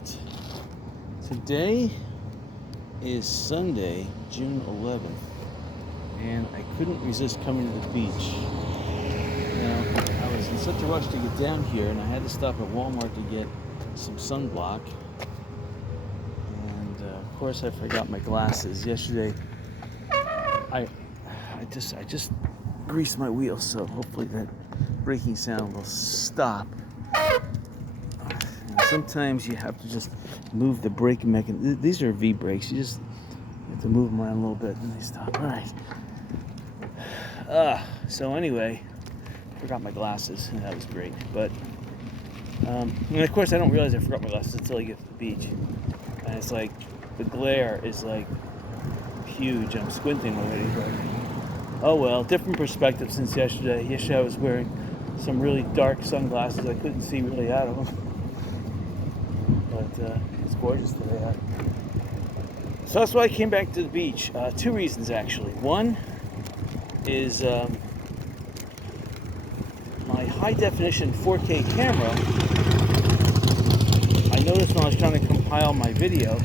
right. Today is Sunday, June 11th, and I couldn't resist coming to the beach. Now, I was in such a rush to get down here, and I had to stop at Walmart to get some sunblock. And of course, I forgot my glasses. Yesterday, I just greased my wheels, so hopefully that braking sound will stop. And sometimes you have to just move the brake mechanism. These are V brakes. You have to move them around a little bit and they stop. All right. So anyway, I forgot my glasses, and that was great. But and of course, I don't realize I forgot my glasses until I get to the beach, and it's like the glare is like huge. I'm squinting already, but oh well. Different perspective since yesterday. Yesterday I was wearing some really dark sunglasses. I couldn't see really out of them, but it's gorgeous today out. So that's why I came back to the beach. Two reasons actually. One is my high definition 4K camera. I noticed when I was trying to compile my video,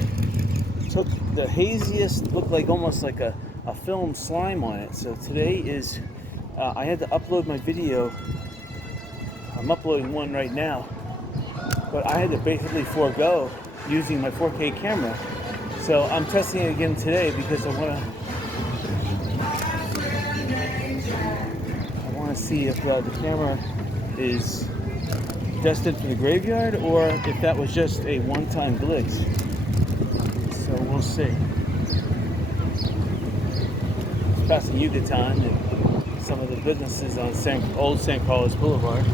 took the haziest, looked like almost like a film slime on it. So today is, I had to upload my video. I'm uploading one right now, but I had to basically forego using my 4K camera. So I'm testing it again today because I want to see if the camera is destined for the graveyard or if that was just a one-time glitch. So we'll see. It's passing Yucatan and some of the businesses on old San Carlos Boulevard.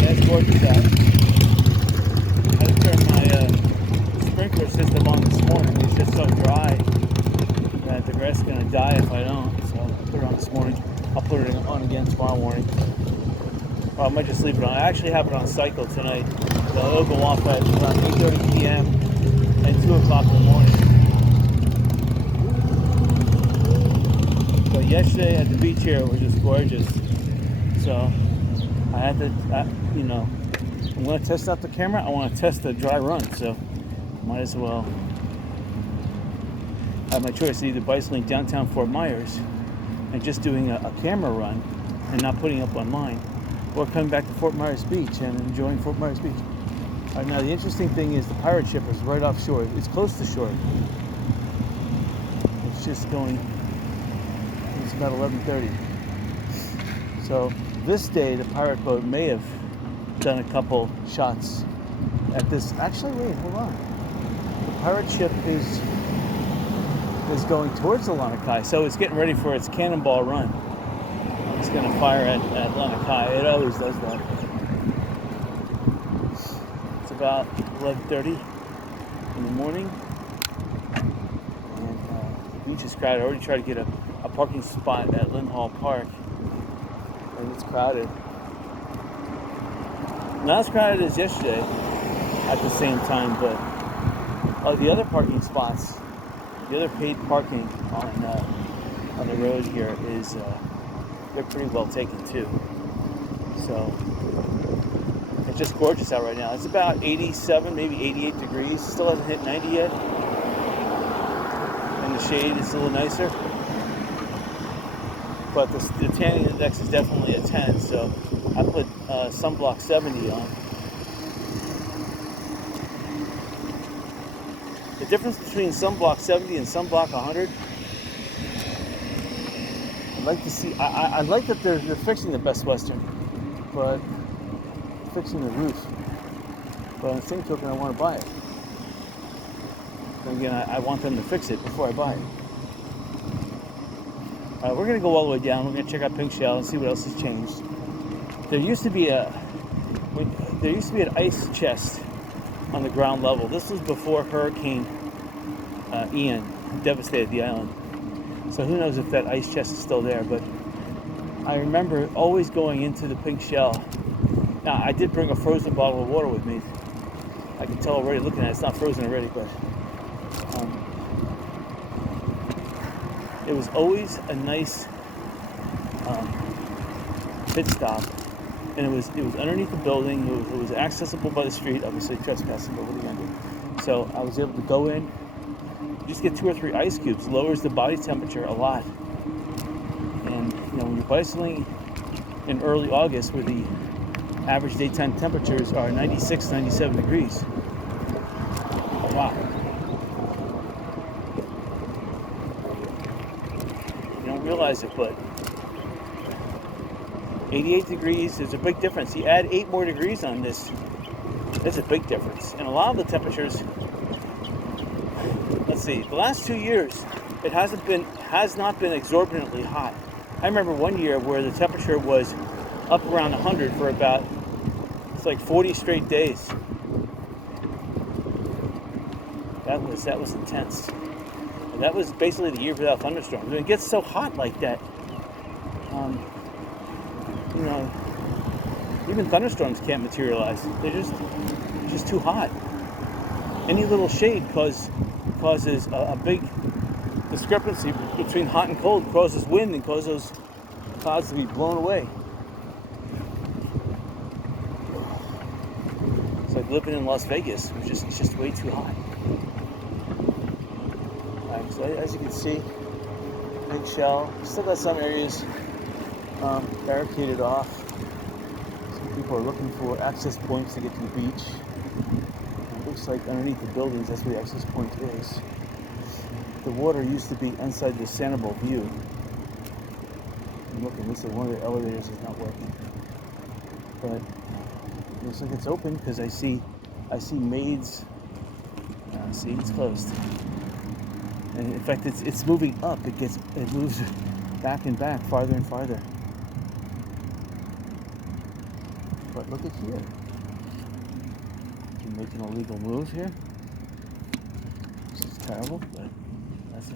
Yeah, it's gorgeous out. I had to turn my sprinkler system on this morning. It's just so dry that the grass is going to die if I don't. So I put it on this morning. I'll put it on again tomorrow morning. Or I might just leave it on. I actually have it on cycle tonight. So it'll go off at around 8:30 p.m. and 2 o'clock in the morning. But yesterday at the beach here was just gorgeous. So I had to, I'm going to test out the camera. I want to test the dry run. So might as well. I have my choice of either bicycling downtown Fort Myers and just doing a camera run and not putting up on mine, or coming back to Fort Myers Beach and enjoying Fort Myers Beach. All right, now the interesting thing is the pirate ship is right offshore. It's close to shore. It's just going, it's about 11:30. So this day the pirate boat may have done a couple shots at this. Actually, wait, hold on. The pirate ship is going towards the Lanakai, so it's getting ready for its cannonball run. It's going to fire at Lanakai. It always does that. It's about 11:30 in the morning, and the beach is crowded. I already tried to get a parking spot at Lynn Hall Park, and it's crowded. Not as crowded as yesterday at the same time, but the other parking spots, the other paid parking on the road here is they're pretty well taken too. So it's just gorgeous out right now. It's about 87, maybe 88 degrees. Still hasn't hit 90 yet. And the shade is a little nicer. But the tanning index is definitely a 10, so I put sunblock 70 on. The difference between sunblock 70 and sunblock 100, I'd like to see. I like that they're fixing the Best Western, but fixing the roof. But on the same token, I want to buy it. And again, I want them to fix it before I buy it. All right, we're gonna go all the way down. We're gonna check out Pink Shell and see what else has changed. There used to be an ice chest on the ground level. This was before Hurricane Ian devastated the island. So who knows if that ice chest is still there, but I remember always going into the Pink Shell. Now, I did bring a frozen bottle of water with me. I can tell already looking at it, it's not frozen already, but it was always a nice pit stop and it was underneath the building. It was accessible by the street. Obviously, trespassing, but what are you gonna do? So I was able to go in, just get 2 or 3 ice cubes. Lowers the body temperature a lot. And when you're bicycling in early August, where the average daytime temperatures are 96, 97 degrees. Wow. You don't realize it, but 88 degrees is a big difference. You add 8 more degrees on this, that's a big difference. And a lot of the temperatures, let's see, the last 2 years, it has not been exorbitantly hot. I remember one year where the temperature was up around 100 for about, it's like 40 straight days. That was intense. And that was basically the year without thunderstorms. When it gets so hot like that, even thunderstorms can't materialize. They're just too hot. Any little shade causes a big discrepancy between hot and cold, causes wind and causes those clouds to be blown away. It's like living in Las Vegas, it's just way too hot. Alright, so as you can see, big shell. Still got some areas barricaded off. Some people are looking for access points to get to the beach. It looks like underneath the buildings, that's where the access point is. The water used to be inside the Sanibel view. I'm looking, looks like one of the elevators is not working. But it looks like it's open because I see maids. See, it's closed. And in fact, it's moving up. It moves back and back, farther and farther. But look at here. You're making a legal move here. This is terrible, but that's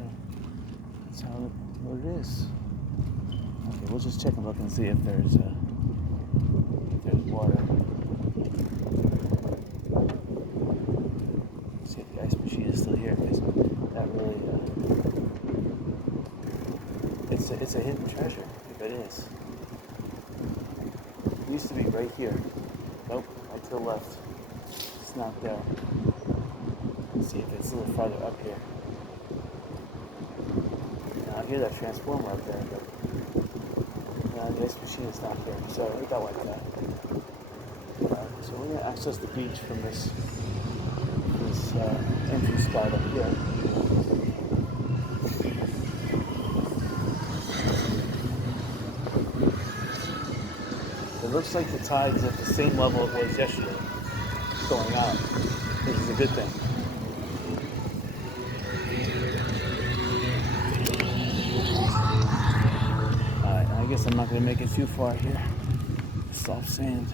how what it is. Okay, we'll just check and look and see if there's water. See if the ice machine is still here, because that really it's a hidden treasure if it is. It used to be right here. Nope, right to the left. It's not there. Let's see if it's a little farther up here. Now I hear that transformer up there, but the ice machine is not here, so I got like that. So we're going to access the beach from this entry spot up here. It looks like the tide is at the same level it was yesterday, going out, which is a good thing. Alright, I guess I'm not going to make it too far here. Soft sand.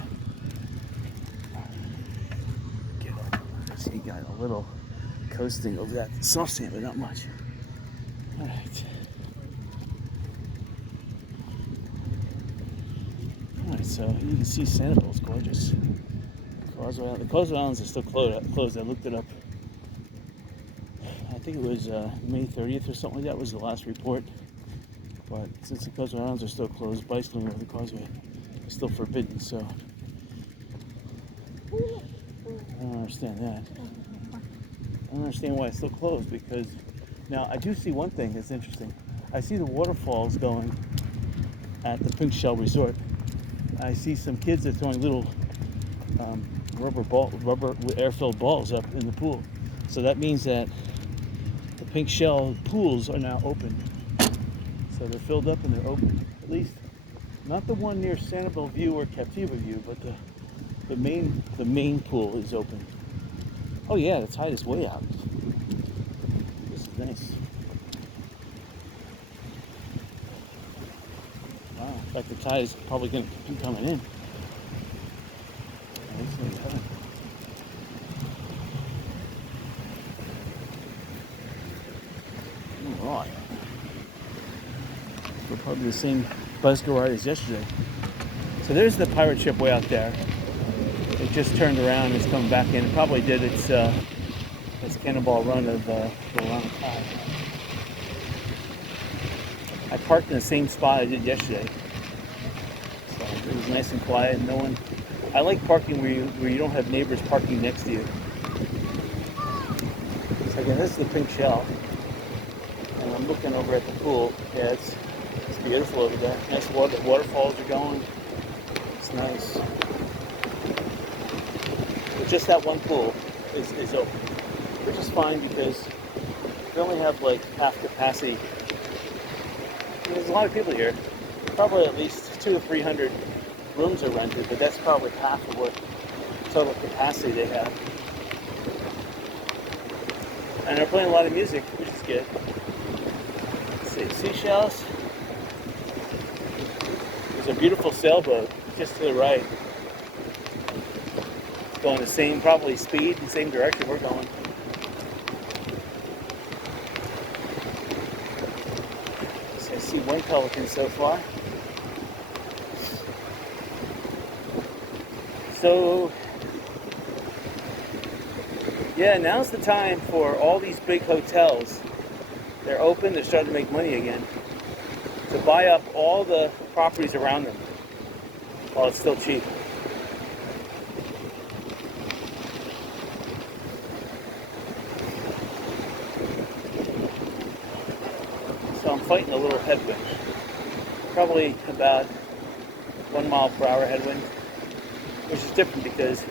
See, got a little coasting over that soft sand, but not much. Alright. Alright, so you can see Sanibel's gorgeous. The Causeway Islands are still closed. I looked it up. I think it was May 30th or something like that was the last report. But since the Causeway Islands are still closed, bicycling over the causeway is still forbidden, so I don't understand that. I don't understand why it's still closed, because now I do see one thing that's interesting. I see the waterfalls going at the Pink Shell Resort. I see some kids that are throwing little rubber air-filled balls up in the pool. So that means that the Pink Shell pools are now open. So they're filled up and they're open. At least not the one near Sanibel View or Captiva View, but the main pool is open. Oh yeah, the tide is way out. This is nice. Wow, in fact the tide is probably going to keep coming in. Alright. We're probably the same bicycle ride as yesterday. So there's the pirate ship way out there. It just turned around and it's coming back in. It probably did its cannonball run of the long tide. I parked in the same spot I did yesterday. So It was nice and quiet. No one. I like parking where you don't have neighbors parking next to you. So again, this is the pink shell, and I'm looking over at the pool. Yeah, it's beautiful over there. Nice waterfalls are going. It's nice. But just that one pool is open, which is fine because we only have like half capacity. There's a lot of people here. Probably at least 200 to 300 rooms are rented, but that's probably half of what total capacity they have. And they're playing a lot of music, which is good. Let's see, seashells. There's a beautiful sailboat just to the right. Going the same, probably speed, the same direction we're going. So I see one pelican so far. So, yeah, now's the time for all these big hotels. They're open, they're starting to make money again. To buy up all the properties around them while it's still cheap. So I'm fighting a little headwind. Probably about 1 mile per hour headwind, which is different because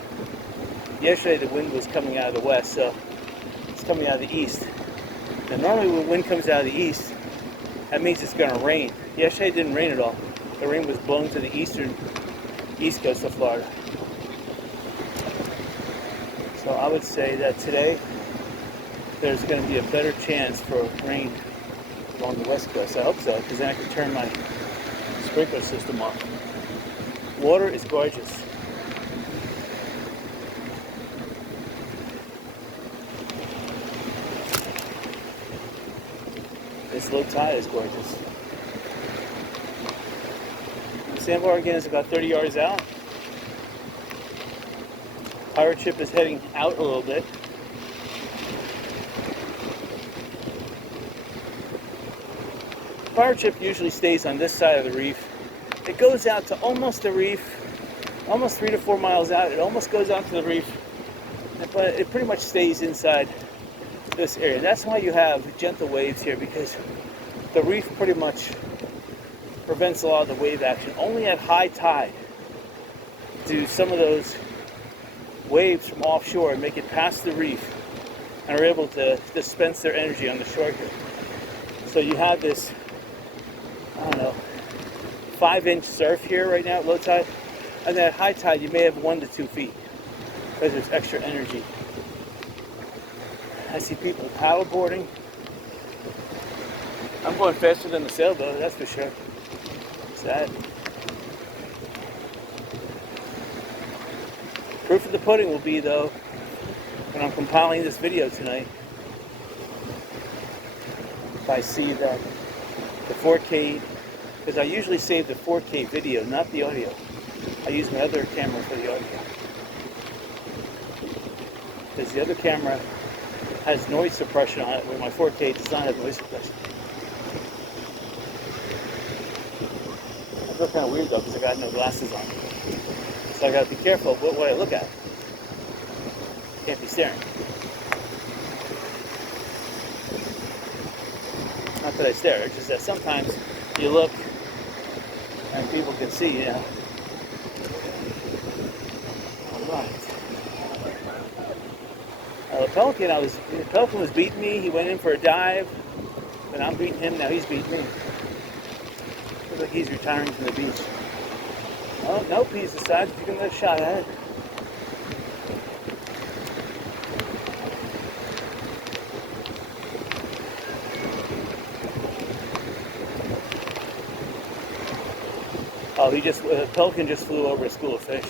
yesterday the wind was coming out of the west, so it's coming out of the east. Now normally when wind comes out of the east, that means it's going to rain. Yesterday it didn't rain at all. The rain was blown to the east coast of Florida. So I would say that today there's going to be a better chance for rain along the west coast. I hope so, because then I can turn my sprinkler system off. Water is gorgeous. This low tide is gorgeous. The sandbar again is about 30 yards out. Pirate ship is heading out a little bit. Pirate ship usually stays on this side of the reef. It goes out to almost the reef, almost 3 to 4 miles out. It almost goes out to the reef, but it pretty much stays inside this area. That's why you have gentle waves here, because the reef pretty much prevents a lot of the wave action. Only at high tide do some of those waves from offshore make it past the reef and are able to dispense their energy on the shore here. So you have this, I don't know, 5-inch surf here right now at low tide, and then at high tide you may have 1 to 2 feet because there's extra energy. I see people paddle boarding. I'm going faster than the sailboat, that's for sure. Sad. Proof of the pudding will be, though, when I'm compiling this video tonight, if I see that the 4K, because I usually save the 4K video, not the audio. I use my other camera for the audio. Because the other camera has noise suppression on it, where my 4K does not have noise suppression. I feel kind of weird though, because I got no glasses on. So I got to be careful of what I look at. Can't be staring. Not that I stare, it's just that sometimes you look and people can see, you know. Alright. The Pelican was beating me. He went in for a dive, and I'm beating him. Now he's beating me. Looks like he's retiring from the beach. Oh, nope, he's decided to take another shot at it. Oh, the Pelican just flew over a school of fish.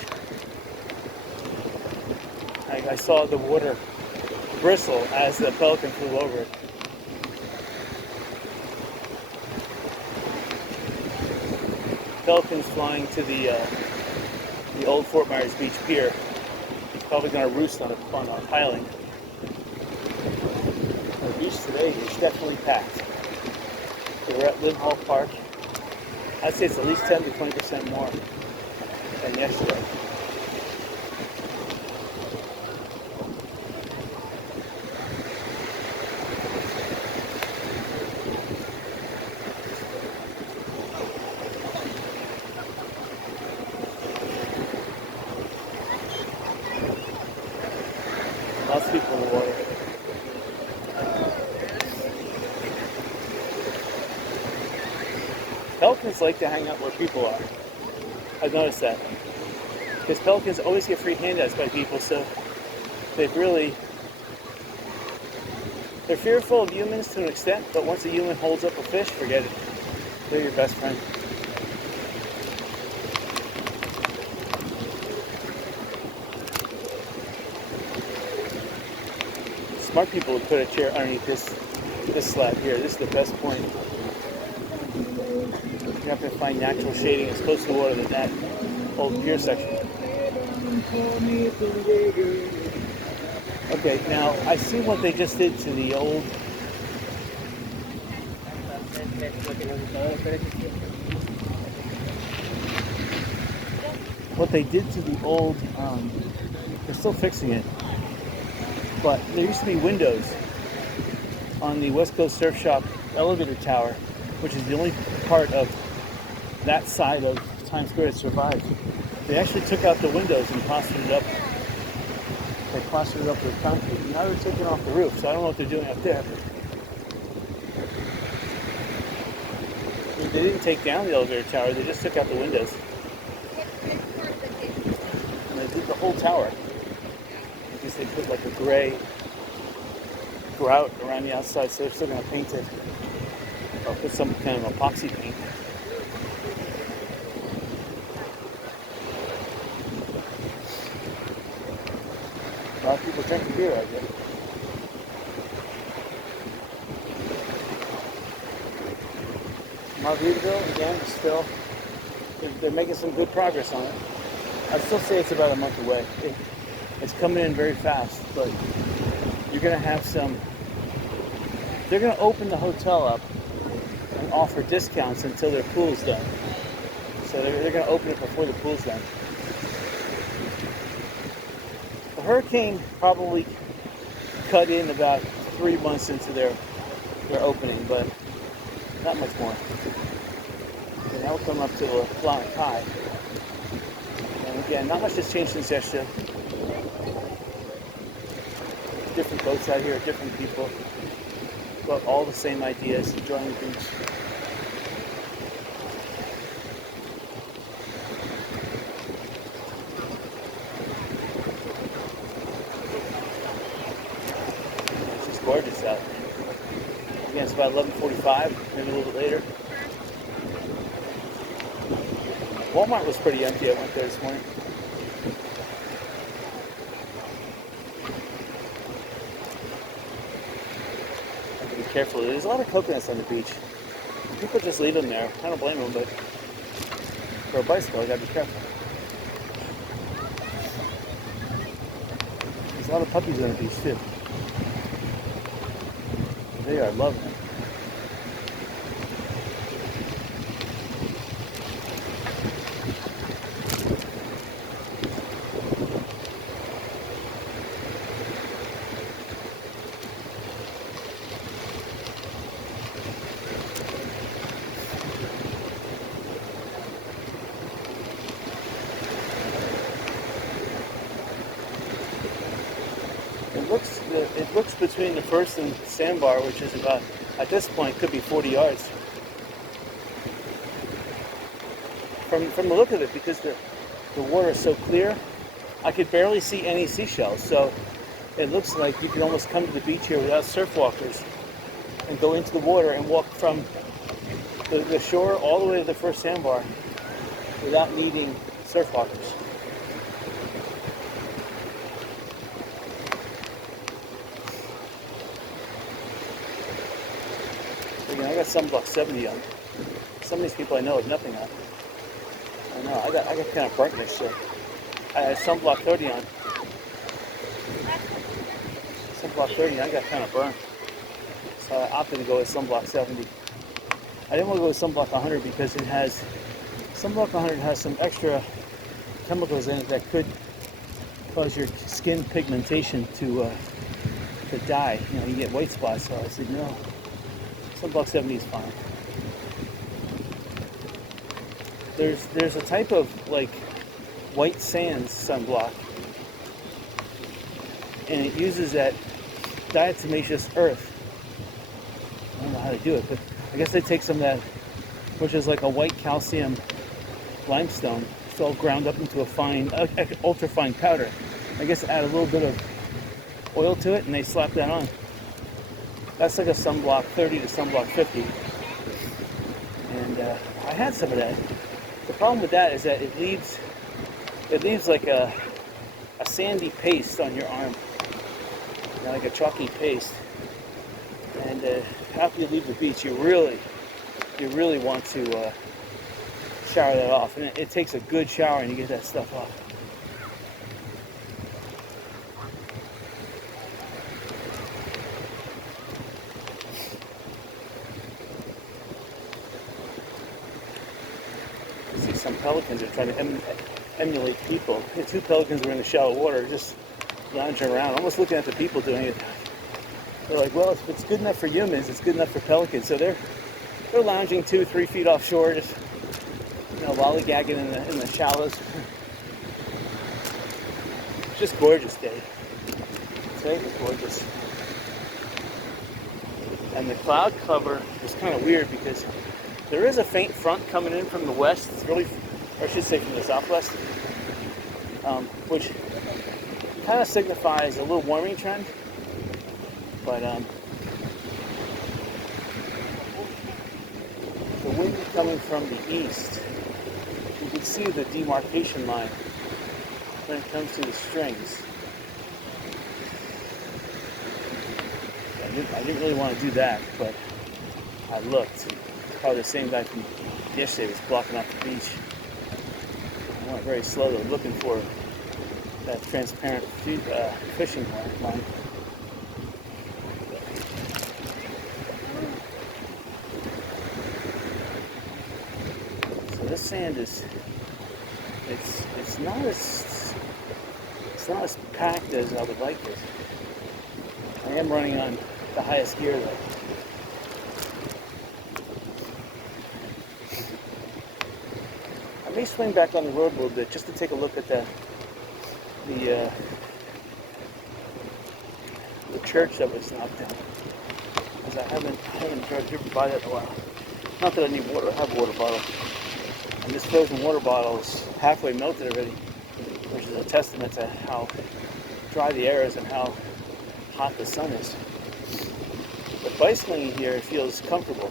I saw the water bristle as the Pelican flew over it. Pelican's flying to the old Fort Myers Beach pier. He's probably going to roost on a piling. The beach today is definitely packed. So we're at Lynn Hall Park. I'd say it's at least 10 to 20% more than yesterday. Lots of people in the water. Pelicans like to hang out where people are. I've noticed that. Because pelicans always get free handouts by people, so they're fearful of humans to an extent, but once a human holds up a fish, forget it. They're your best friend. Smart people would put a chair underneath this slab here. This is the best point. You have to find natural shading as close to the water than that old pier section. Okay, now I see what they just did to the old. What they did to the old. They're still fixing it, but there used to be windows on the West Coast Surf Shop elevator tower, which is the only part of that side of Times Square that survived. They actually took out the windows and plastered it up. They plastered it up with concrete. Now they're taking off the roof, so I don't know what they're doing up there. They didn't take down the elevator tower, they just took out the windows. And they did the whole tower. I guess they put like a gray grout around the outside, so they're still going to paint it. Or put some kind of epoxy paint. A lot of people drinking beer out there. Margaritaville, again, is still, they're making some good progress on it. I'd still say it's about a month away. It's coming in very fast, but you're going to have some, they're going to open the hotel up and offer discounts until their pool's done. So they're going to open it before the pool's done. The hurricane probably cut in about 3 months into their opening, but not much more. And now we'll come up to the Atlantic High. And again, not much has changed since yesterday. Different boats out here, different people, but all the same ideas, enjoying the beach. It's just gorgeous out. Again, it's about 11:45, maybe a little bit later. Walmart was pretty empty. I went there this morning. I have to be careful. There's a lot of coconuts on the beach. People just leave them there. I don't blame them, but for a bicycle, I gotta be careful. There's a lot of puppies on the beach too. They are loving it. It looks between the first and sandbar, which is about, at this point, could be 40 yards. From the look of it, because the water is so clear, I could barely see any seashells. So it looks like you can almost come to the beach here without surf walkers and go into the water and walk from the shore all the way to the first sandbar without needing surf walkers. I got sunblock 70 on. Some of these people I know have nothing on. I know, I got kind of burnt this shit. I had sunblock 30 on. Sunblock 30, I got kind of burnt. So I opted to go with sunblock 70. I didn't want to go with sunblock 100 because sunblock 100 has some extra chemicals in it that could cause your skin pigmentation to die. You know, you get white spots. So I said no. Sunblock 70 is fine. There's a type of like white sands sunblock, and it uses that diatomaceous earth. I don't know how to do it, but I guess they take some of that, which is like a white calcium limestone. It's all ground up into a fine, ultra fine powder. I guess add a little bit of oil to it, and they slap that on. That's like a sunblock 30 to sunblock 50. And I had some of that. The problem with that is that it leaves like a sandy paste on your arm, you know, like a chalky paste. And after you leave the beach, you really want to shower that off. And it takes a good shower and you get that stuff off. I see some pelicans are trying to emulate people. The two pelicans were in the shallow water, just lounging around, almost looking at the people doing it. They're like, well, if it's good enough for humans, it's good enough for pelicans. So they're lounging 2-3 feet offshore, just, you know, lollygagging in the shallows. Just gorgeous day. Today was gorgeous. And the cloud cover is kind of weird because there is a faint front coming in from the west. It's really, or I should say from the southwest, which kind of signifies a little warming trend. But the wind coming from the east, you can see the demarcation line when it comes to the strings. I didn't really want to do that, but I looked. Probably the same guy from yesterday was blocking off the beach. I went very slowly, looking for that transparent fishing line. So this sand is it's not as packed as I would like it. I am running on the highest gear though. I may swing back on the road a little bit just to take a look at the church that was knocked down, because I haven't driven by that in a while. Not that I need water. I have a water bottle, and this frozen water bottle is halfway melted already, which is a testament to how dry the air is and how hot the sun is. But bicycling here feels comfortable.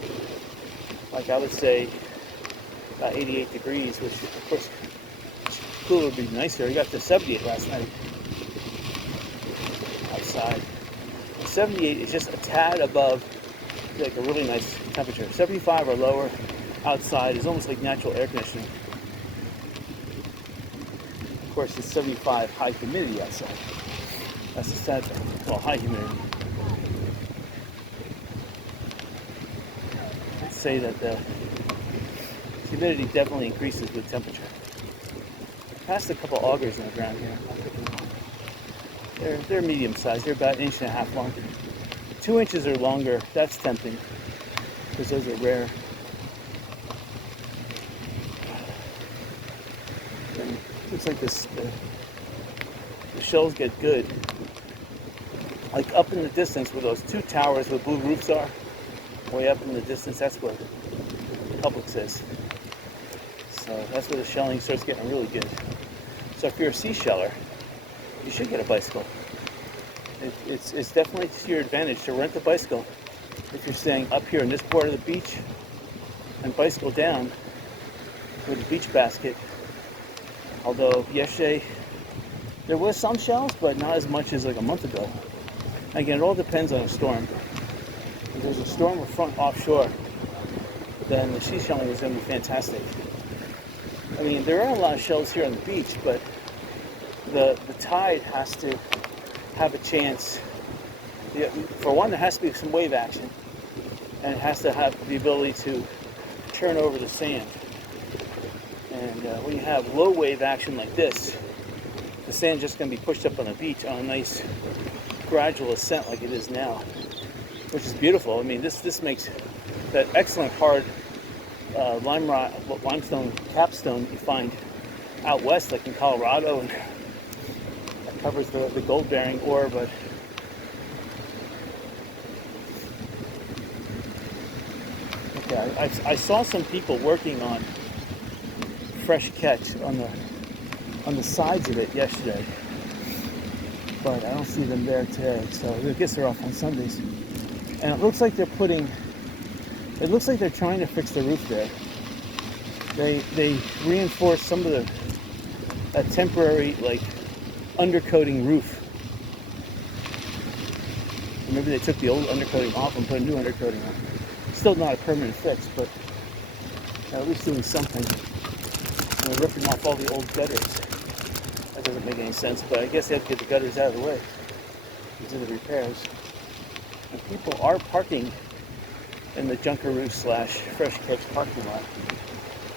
Like I would say about 88 degrees, which of course cooler would be nicer. I got to 78 last night outside. 78 is just a tad above like a really nice temperature. 75 or lower outside is almost like natural air conditioning. Of course, it's 75 high humidity outside. That's the sad thing. Well, high humidity. Let's say that the humidity definitely increases with temperature. Passed a couple augers in the ground here. They're medium sized. They're about 1.5 inches long. 2 inches or longer, that's tempting, because those are rare. And looks like this, the shells get good. Like up in the distance where those two towers with blue roofs are, way up in the distance, that's where Publix is. So that's where the shelling starts getting really good. So if you're a seasheller, you should get a bicycle. It's definitely to your advantage to rent a bicycle if you're staying up here in this part of the beach, and bicycle down with a beach basket. Although yesterday there was some shells, but not as much as like a month ago. Again, it all depends on a storm. If there's a storm front offshore, then the sea shelling is going to be fantastic. I mean, there are a lot of shells here on the beach, but the tide has to have a chance. For one, there has to be some wave action, and it has to have the ability to turn over the sand. And And when you have low wave action like this, the sand's just going to be pushed up on the beach on a nice gradual ascent like it is now, which is beautiful. I mean, this makes that excellent hard limestone capstone you find out west, like in Colorado, and that covers the gold-bearing ore. But okay, I saw some people working on fresh catch on the sides of it yesterday, but I don't see them there today. So I guess they're off on Sundays. And it looks like they're trying to fix the roof there. They reinforced some of a temporary like undercoating roof. Maybe they took the old undercoating off and put a new undercoating on. Still not a permanent fix, but at least doing something. And they're ripping off all the old gutters. That doesn't make any sense, but I guess they have to get the gutters out of the way to do the repairs. And people are parking in the Junkaroo / Fresh Catch parking lot.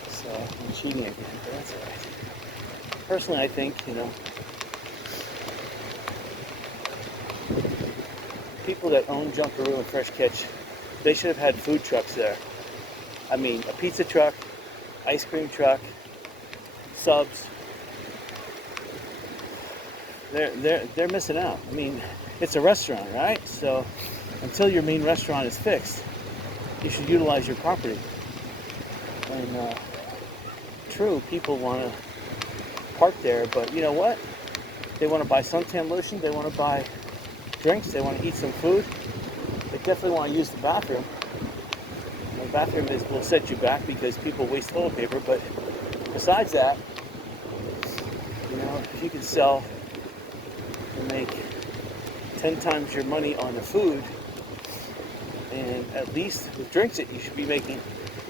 So I'm cheating again, but that's all right. Personally, I think, people that own Junkaroo and Fresh Catch, they should have had food trucks there. I mean, a pizza truck, ice cream truck, subs. They're missing out. I mean, it's a restaurant, right? So until your main restaurant is fixed, you should utilize your property. And true, people want to park there, but you know what? They want to buy suntan lotion, they want to buy drinks, they want to eat some food. They definitely want to use the bathroom. And the bathroom will set you back because people waste toilet paper, but besides that, if you can sell and make 10 times your money on the food, and at least with drinks, you should be making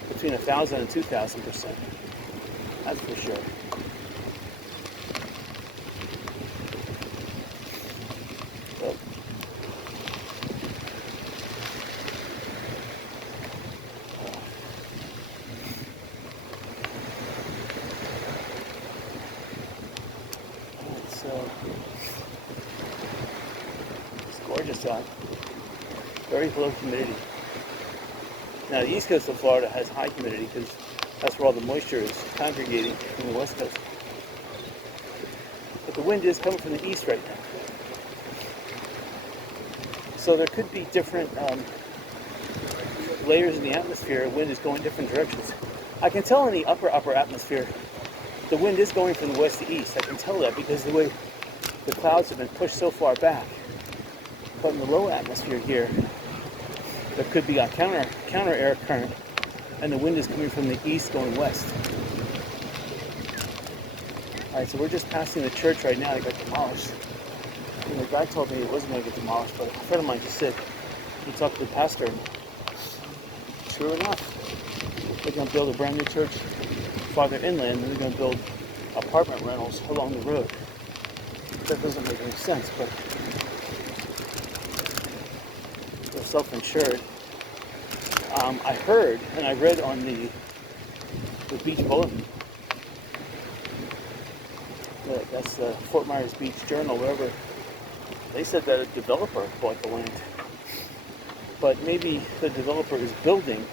between 1,000 and 2,000%. That's for sure. But it's gorgeous out. Very low humidity. Now the east coast of Florida has high humidity because that's where all the moisture is congregating from the west coast. But the wind is coming from the east right now. So there could be different layers in the atmosphere. Wind is going different directions. I can tell in the upper atmosphere, the wind is going from the west to east. I can tell that because the way the clouds have been pushed so far back. But in the low atmosphere here, there could be a counter air current, and the wind is coming from the east going west. All right, so we're just passing the church right now. It got demolished. And the guy told me it wasn't going to get demolished, but a friend of mine just said he talked to the pastor. And sure enough, they're going to build a brand new church farther inland, and they're going to build apartment rentals along the road. That doesn't make any sense, but they're self-insured. I heard and I read on the Beach Bulletin, that's the Fort Myers Beach Journal, whatever, they said that a developer bought the land. But maybe the developer is building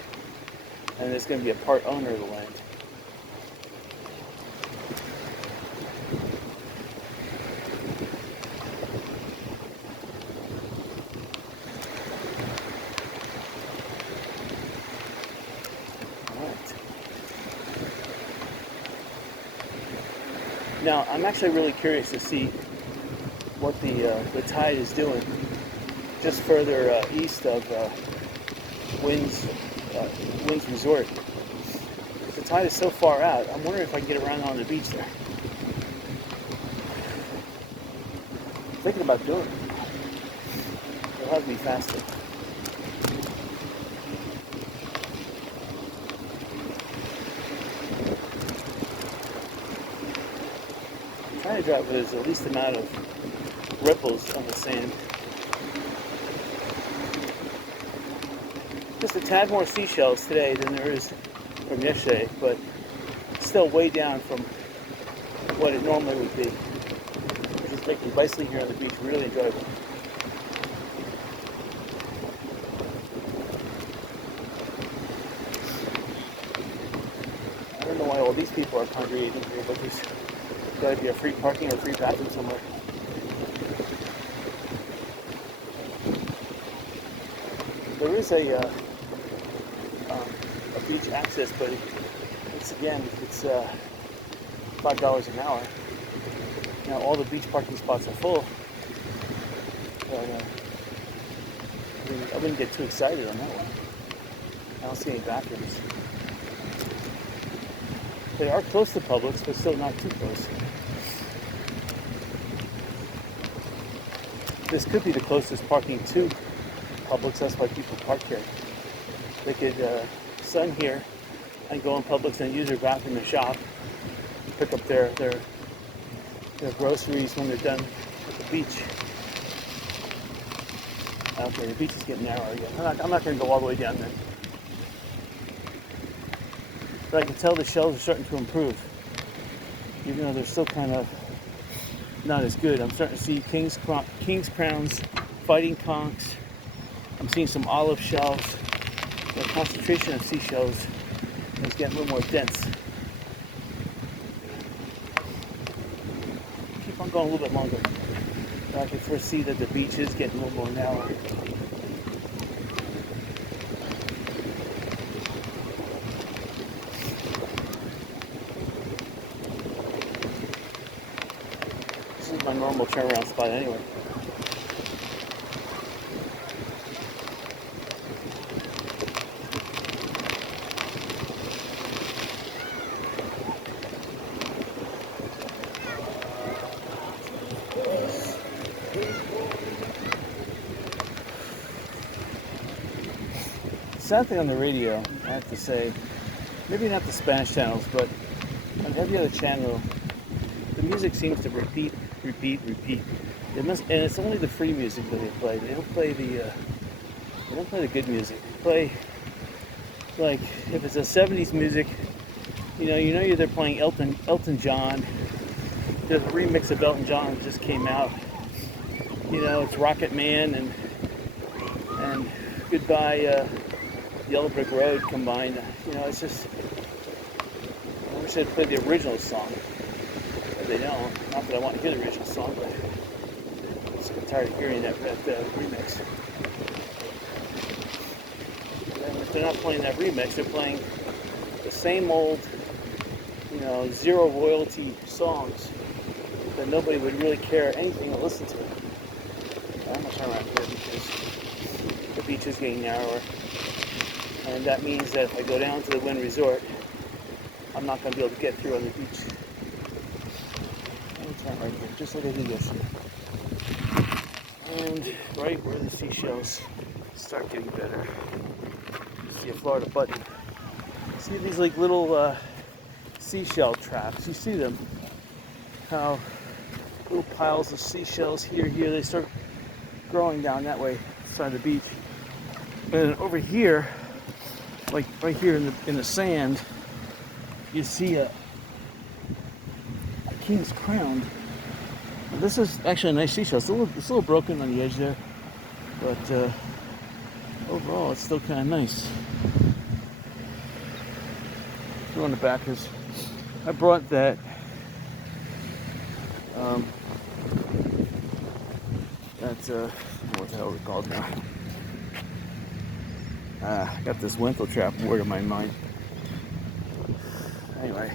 and is going to be a part owner of the land. Now, I'm actually really curious to see what the tide is doing just further east of Wynn's Resort. The tide is so far out, I'm wondering if I can get around on the beach there. I'm thinking about doing it. It'll have to be faster. Trying to drive with the least amount of ripples on the sand. Just a tad more seashells today than there is from yesterday, but still way down from what it normally would be, which is making bicycling here on the beach really enjoyable. I don't know why all these people are congregating here, but there's got to be a free parking or free bathroom somewhere. There is a beach access, but it's $5 an hour. Now all the beach parking spots are full, but I wouldn't get too excited on that one. I don't see any bathrooms. They are close to Publix, but still not too close. This could be the closest parking to Publix. That's why people park here. They could sun here and go in Publix and use their bathroom and shop, pick up their groceries when they're done at the beach. Okay, the beach is getting narrower again. I'm not going to go all the way down there. But I can tell the shells are starting to improve, even though they're still kind of not as good. I'm starting to see King's Crowns, Fighting Conchs. I'm seeing some olive shells. The concentration of seashells is getting a little more dense. Keep on going a little bit longer. I can first see that the beach is getting a little more narrow. This is my normal turnaround spot anyway. Sad thing on the radio, I have to say, maybe not the Spanish channels, but on every other channel, the music seems to repeat. And it's only the free music that they play. They don't play the good music. They play, like, if it's a 70s music, you know they're playing Elton John. There's a remix of Elton John that just came out. It's Rocket Man and Goodbye Yellow Brick Road combined. It's just, I wish they'd play the original song, but they don't. Not that I want to hear the original song, but I'm just tired of hearing that remix. And if they're not playing that remix, they're playing the same old, zero royalty songs that nobody would really care anything to listen to. I'm gonna turn around here because the beach is getting narrower. And that means that if I go down to the Wynn Resort, I'm not going to be able to get through on the beach. Let me turn right here, just like I did yesterday. And right where the seashells start getting better, you see a Florida button. See these like little seashell traps? You see them? How little piles of seashells here, they start growing down that way, side of the beach. And over here, like right here in the sand, you see a King's Crown. This is actually a nice seashell. It's a little broken on the edge there, but overall it's still kind of nice. Go in the back because I brought that what the hell is it called now? I got this Wintle trap word in my mind. Anyway,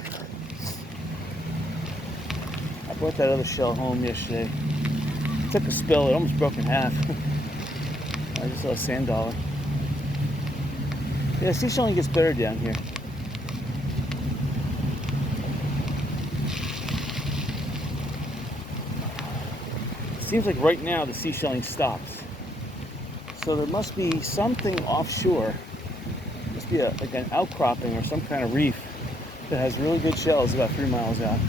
I brought that other shell home yesterday. Took a spill, it almost broke in half. I just saw a sand dollar. Yeah, seashelling gets better down here. It seems like right now the seashelling stops. So there must be something offshore. Must be like an outcropping or some kind of reef that has really good shells about 3 miles out.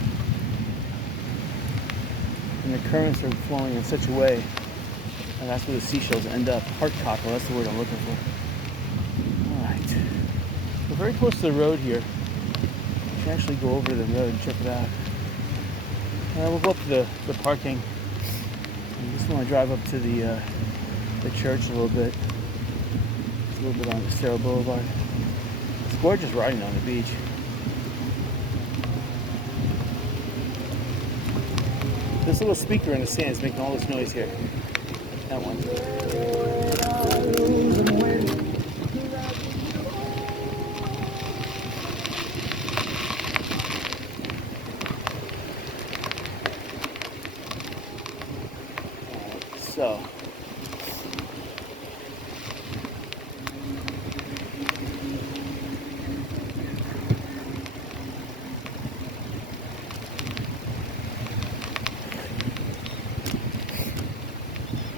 And the currents are flowing in such a way, and that's where the seashells end up. Heart cockle, that's the word I'm looking for. Alright. We're very close to the road here. can actually go over to the road and check it out. We'll go up to the parking. I just want to drive up to the church a little bit. It's a little bit on Sarah Boulevard. It's gorgeous riding on the beach. This little speaker in the sand is making all this noise here. That one. So.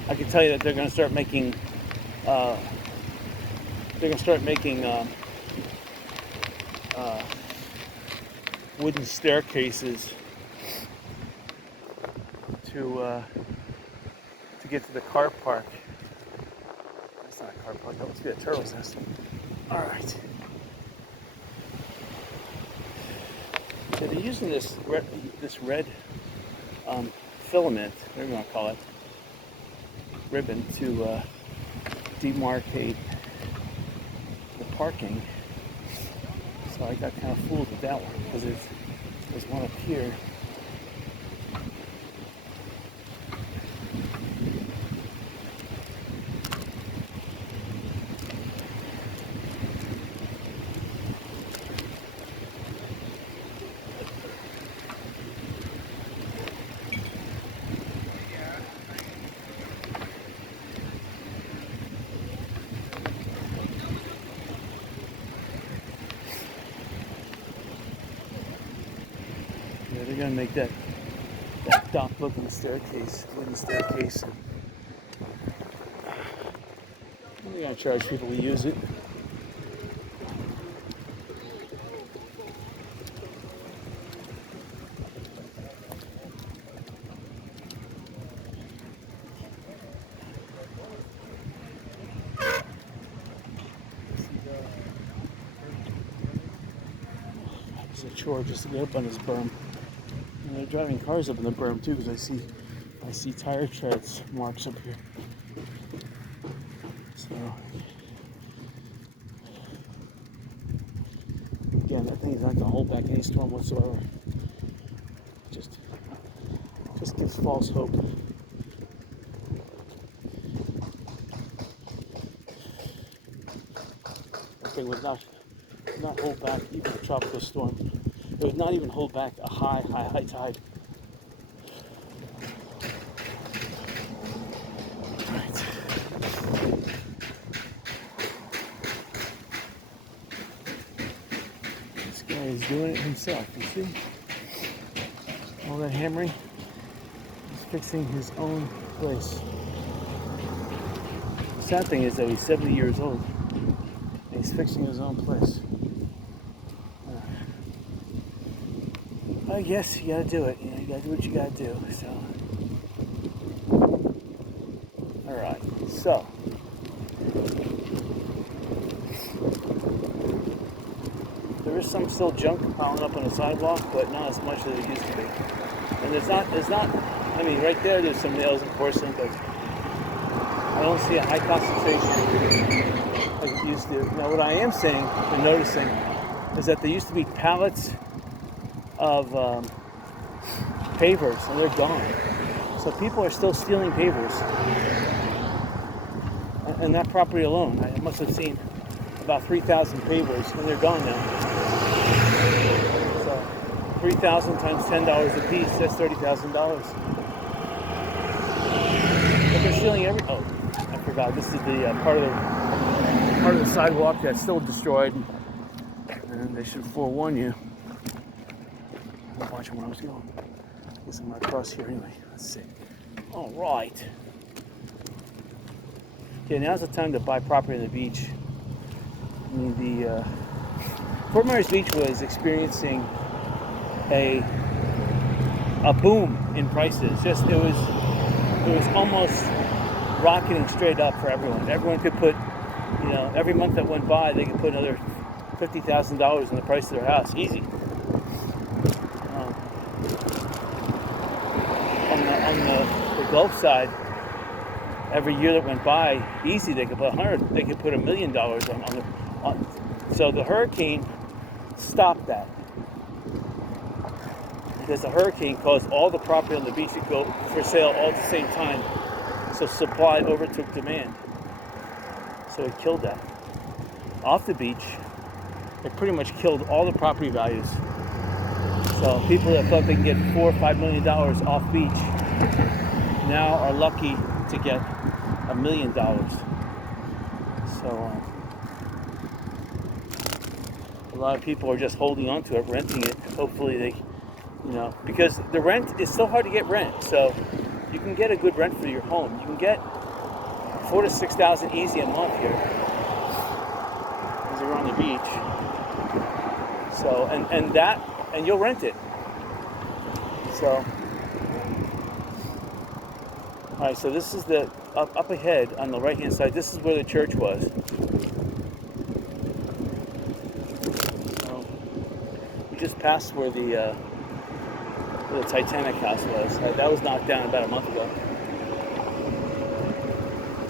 I can tell you that they're going to start making wooden staircases to get to the car park. That's not a car park. That must be a turtle's nest. All right. So they're using this red filament, whatever you want to call it, ribbon to demarcate the parking. So I got kind of fooled with that one because there's one up here. Yeah, they're gonna make that dock-looking staircase, wooden staircase. And they're gonna charge people to use it. It's a chore just to get up on this berm. And they're driving cars up in the berm too, because I see tire treads marks up here. So again, that thing is not gonna hold back any storm whatsoever. Just gives false hope. That thing would not hold back even a tropical storm. It would not even hold back a high tide. Right. This guy is doing it himself, you see? All that hammering. He's fixing his own place. The sad thing is, though, he's 70 years old. And he's fixing his own place. I guess you gotta do it. You know, you gotta do what you gotta do. So, all right. So, there is some still junk piling up on the sidewalk, but not as much as it used to be. And it's not. I mean, right there's some nails and porcelain, but I don't see a high concentration like it used to. Now, what I am saying and noticing is that there used to be pallets of pavers, and they're gone. So people are still stealing pavers. And that property alone, I must have seen about 3,000 pavers, and they're gone now. So 3,000 times $10 a piece, that's $30,000. But they're stealing every. Oh, I forgot. This is the part of the sidewalk that's still destroyed, and they should forewarn you. I'm watching where I was going. I guess I'm not across here anyway. Let's see. All right. Okay, now's the time to buy property on the beach. I mean, Fort Myers Beach was experiencing a boom in prices. Just it was almost rocketing straight up for everyone. Everyone could put, every month that went by, they could put another $50,000 in the price of their house, easy. on the Gulf side, every year that went by, easy they could put $1 million on. So the hurricane stopped that, because the hurricane caused all the property on the beach to go for sale all at the same time. So supply overtook demand. So it killed that. Off the beach, it pretty much killed all the property values. So people that thought they can get $4 or $5 million off beach now are lucky to get $1 million. So a lot of people are just holding on to it, renting it. Hopefully they, because the rent is so hard to get rent. So you can get a good rent for your home. You can get $4,000 to $6,000 easy a month here, as you're on the beach. So and you'll rent it. So, all right. So this is the up ahead on the right hand side. This is where the church was. So we just passed where the Titanic house was. That was knocked down about a month ago.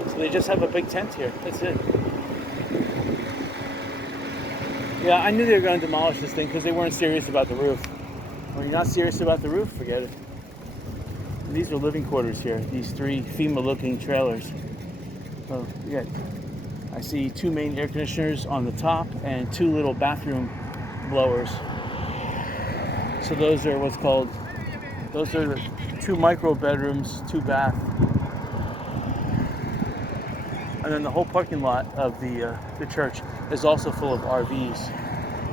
So they just have a big tent here. That's it. Yeah, I knew they were going to demolish this thing because they weren't serious about the roof. When you're not serious about the roof, forget it. And these are living quarters here. These 3 FEMA-looking trailers. So I see 2 main air conditioners on the top and 2 little bathroom blowers. So those are the 2 micro bedrooms, 2 bath. And then the whole parking lot of the church is also full of RVs.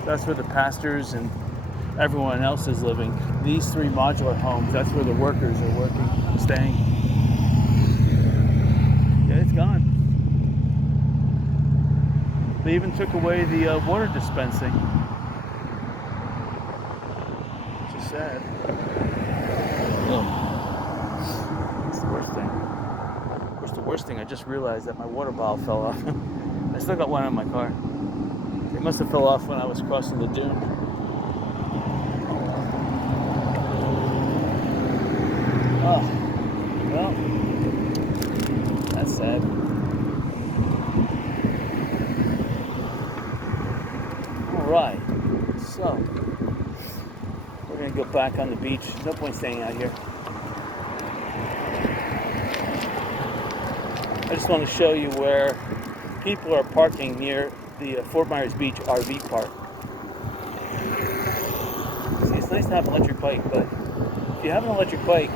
That's where the pastors and everyone else is living. These 3 modular homes, that's where the workers are working, staying. Yeah, it's gone. They even took away the water dispensing. Which is sad. That's the worst thing. Of course, the worst thing, I just realized that my water bottle fell off. I still got one in my car. It must have fell off when I was crossing the dune. Oh, well, that's sad. All right, so we're gonna go back on the beach. There's no point staying out here. I just want to show you where people are parking near the Fort Myers Beach RV park. See, it's nice to have an electric bike, but if you have an electric bike,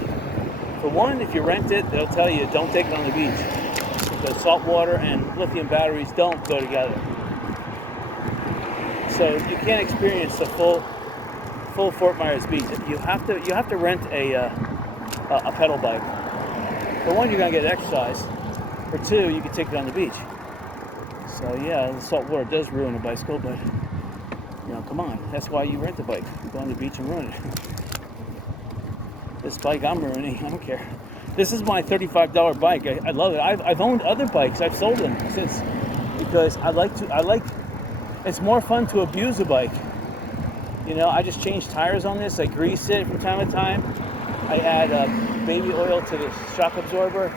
for one, if you rent it, they'll tell you don't take it on the beach, because salt water and lithium batteries don't go together. So you can't experience the full Fort Myers Beach. You have to rent a pedal bike. For one, you're gonna get exercise. For 2, you can take it on the beach. So yeah, the salt water does ruin a bicycle, but come on. That's why you rent the bike. Go on the beach and ruin it. This bike I'm ruining, I don't care. This is my $35 bike. I love it. I've owned other bikes. I've sold them since, because I like. It's more fun to abuse a bike. I just change tires on this. I grease it from time to time. I add baby oil to the shock absorber.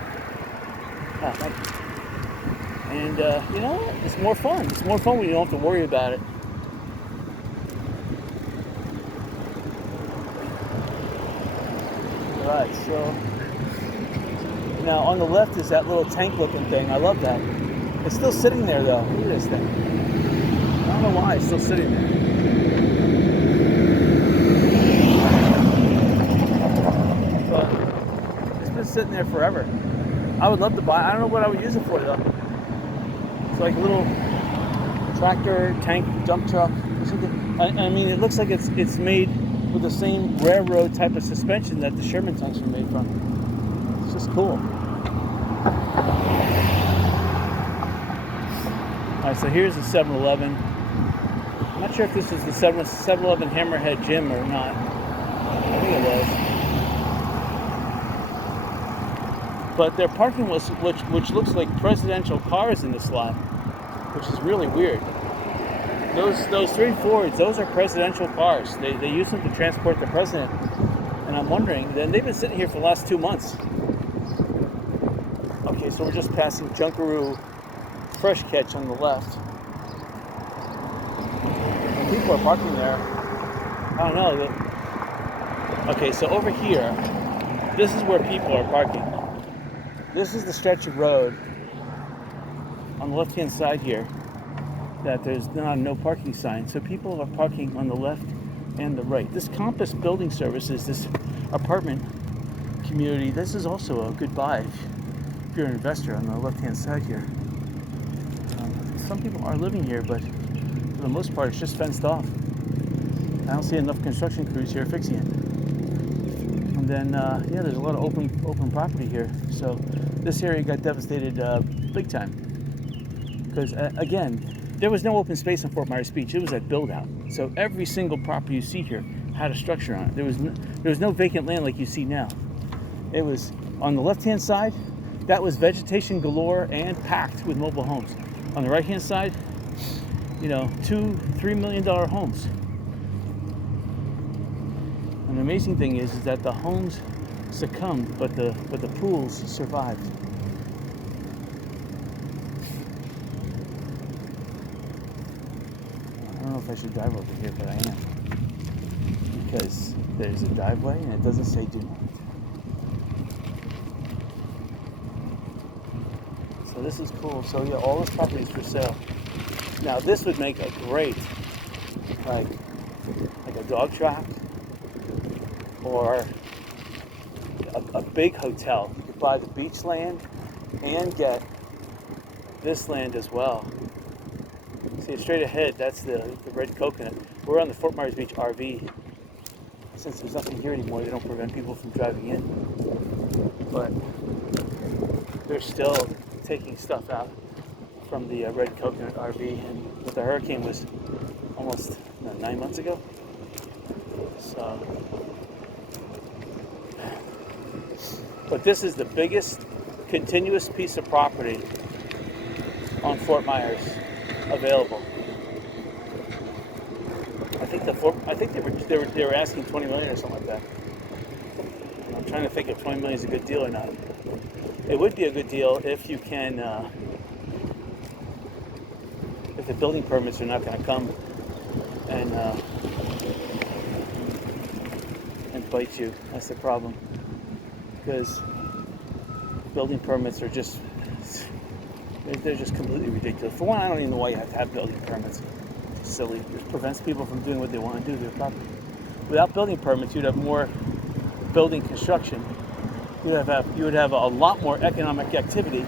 And it's more fun. It's more fun when you don't have to worry about it. Alright, so now on the left is that little tank looking thing. I love that. It's still sitting there though. Look at this thing. I don't know why it's still sitting there. But it's been sitting there forever. I would love to buy. I don't know what I would use it for though. It's like a little tractor, tank, dump truck. I mean, it looks like it's made with the same railroad type of suspension that the Sherman tanks were made from. It's just cool. All right, so here's the 7-Eleven. I'm not sure if this was the 7-Eleven Hammerhead Gym or not. I think it was. But their parking was, which looks like presidential cars in this lot, which is really weird. Those 3 Fords, those are presidential cars. They use them to transport the president. And I'm wondering, then they've been sitting here for the last 2 months. Okay, so we're just passing Junkaroo Fresh Catch on the left. And people are parking there. I don't know. Okay, so over here, this is where people are parking. This is the stretch of road on the left-hand side here that there's no parking sign. So people are parking on the left and the right. This Compass Building Services, this apartment community, this is also a good buy if you're an investor on the left-hand side here. Some people are living here, but for the most part, it's just fenced off. I don't see enough construction crews here fixing it. And then, yeah, there's a lot of open property here. So this area got devastated big time. Because, again, there was no open space in Fort Myers Beach. It was at build-out. So every single property you see here had a structure on it. There was no vacant land like you see now. It was on the left-hand side, that was vegetation galore and packed with mobile homes. On the right-hand side, you know, $2-3 million homes. And the amazing thing is that the homes succumbed, but the pools survived. I don't know if I should drive over here, but I am. Because there's a driveway and it doesn't say do not. So this is cool. So yeah, all this property is for sale. Now this would make a great, like a dog track or a big hotel. You could buy the beach land and get this land as well. See, straight ahead, that's the red coconut. We're on the Fort Myers Beach RV. Since there's nothing here anymore, they don't prevent people from driving in. But they're still taking stuff out from the red coconut RV. And the hurricane was almost 9 months ago. So, but this is the biggest continuous piece of property on Fort Myers available. I think they were asking 20 million or something like that. And I'm trying to think if 20 million is a good deal or not. It would be a good deal if you can, if the building permits are not going to come and bite you. That's the problem, because building permits are just, they're just completely ridiculous. For one, I don't even know why you have to have building permits. It's silly. It prevents people from doing what they want to do to their property. Without building permits, you'd have more building construction. You would have a lot more economic activity,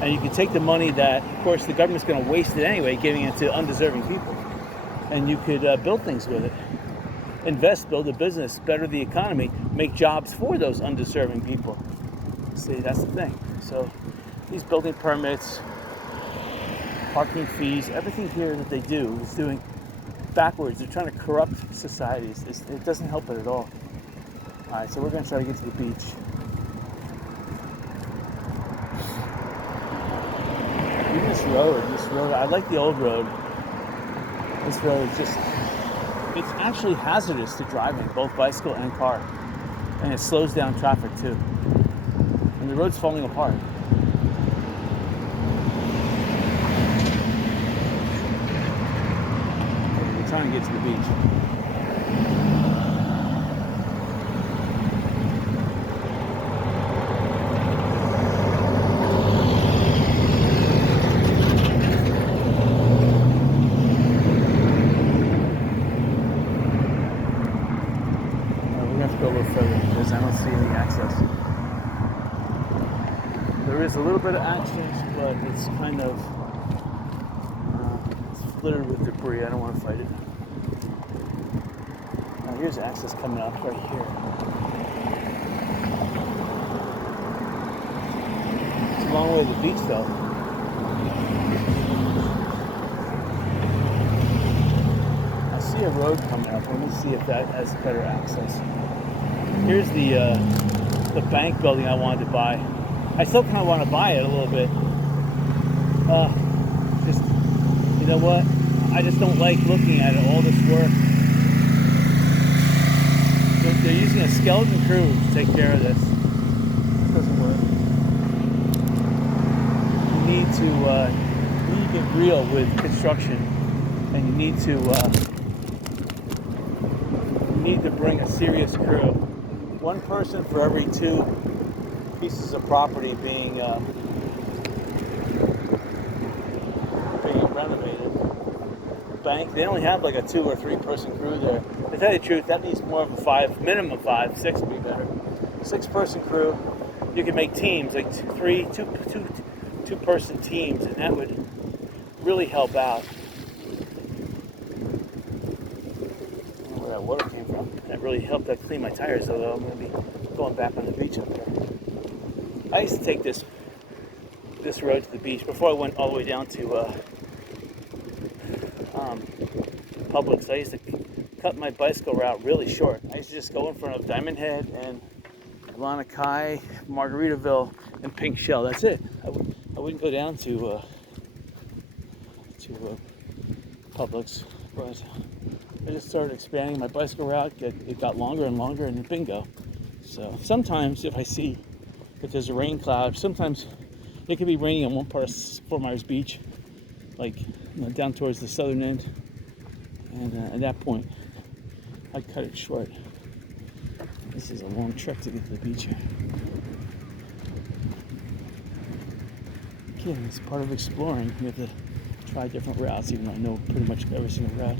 and you could take the money that, of course, the government's going to waste it anyway, giving it to undeserving people, and you could build things with it. Invest, build a business, better the economy, make jobs for those undeserving people. See, that's the thing. So these building permits, parking fees, everything here that they do is doing backwards. They're trying to corrupt societies. It doesn't help it at all. All right, so we're going to try to get to the beach. Even this road, I like the old road. This road is just, it's actually hazardous to driving, both bicycle and car. And it slows down traffic too. And the road's falling apart. We're trying to get to the beach. There's a little bit of access, but it's kind of it's littered with debris. I don't want to fight it. Now here's access coming up right here. It's a long way to the beach, though. I see a road coming up. Let me see if that has better access. Here's the bank building I wanted to buy. I still kind of want to buy it a little bit. Just, you know what? I just don't like looking at it, all this work. they're using a skeleton crew to take care of this. It doesn't work. You need to get real with construction, and you need to bring a serious crew. One person for every 2 pieces of property being renovated. Bank, they only have like a 2 or 3 person crew there. To tell you the truth, that needs more of a 5, minimum 5, 6 would be better. 6 person crew. You can make teams like 2 person teams, and that would really help out. I don't know where that water came from. That really helped clean my tires, although I'm going to be going back on the beach up there. I used to take this road to the beach before I went all the way down to Publix. I used to cut my bicycle route really short. I used to just go in front of Diamond Head and Lanakai, Margaritaville, and Pink Shell. That's it. I wouldn't go down to Publix, but I just started expanding my bicycle route. It got longer and longer, and bingo. So sometimes if I see that there's a rain cloud, sometimes it could be raining on one part of Fort Myers Beach, like down towards the southern end, and at that point I cut it short. This is a long trek to get to the beach here. Again, it's part of exploring. You have to try different routes, even though I know pretty much every single route.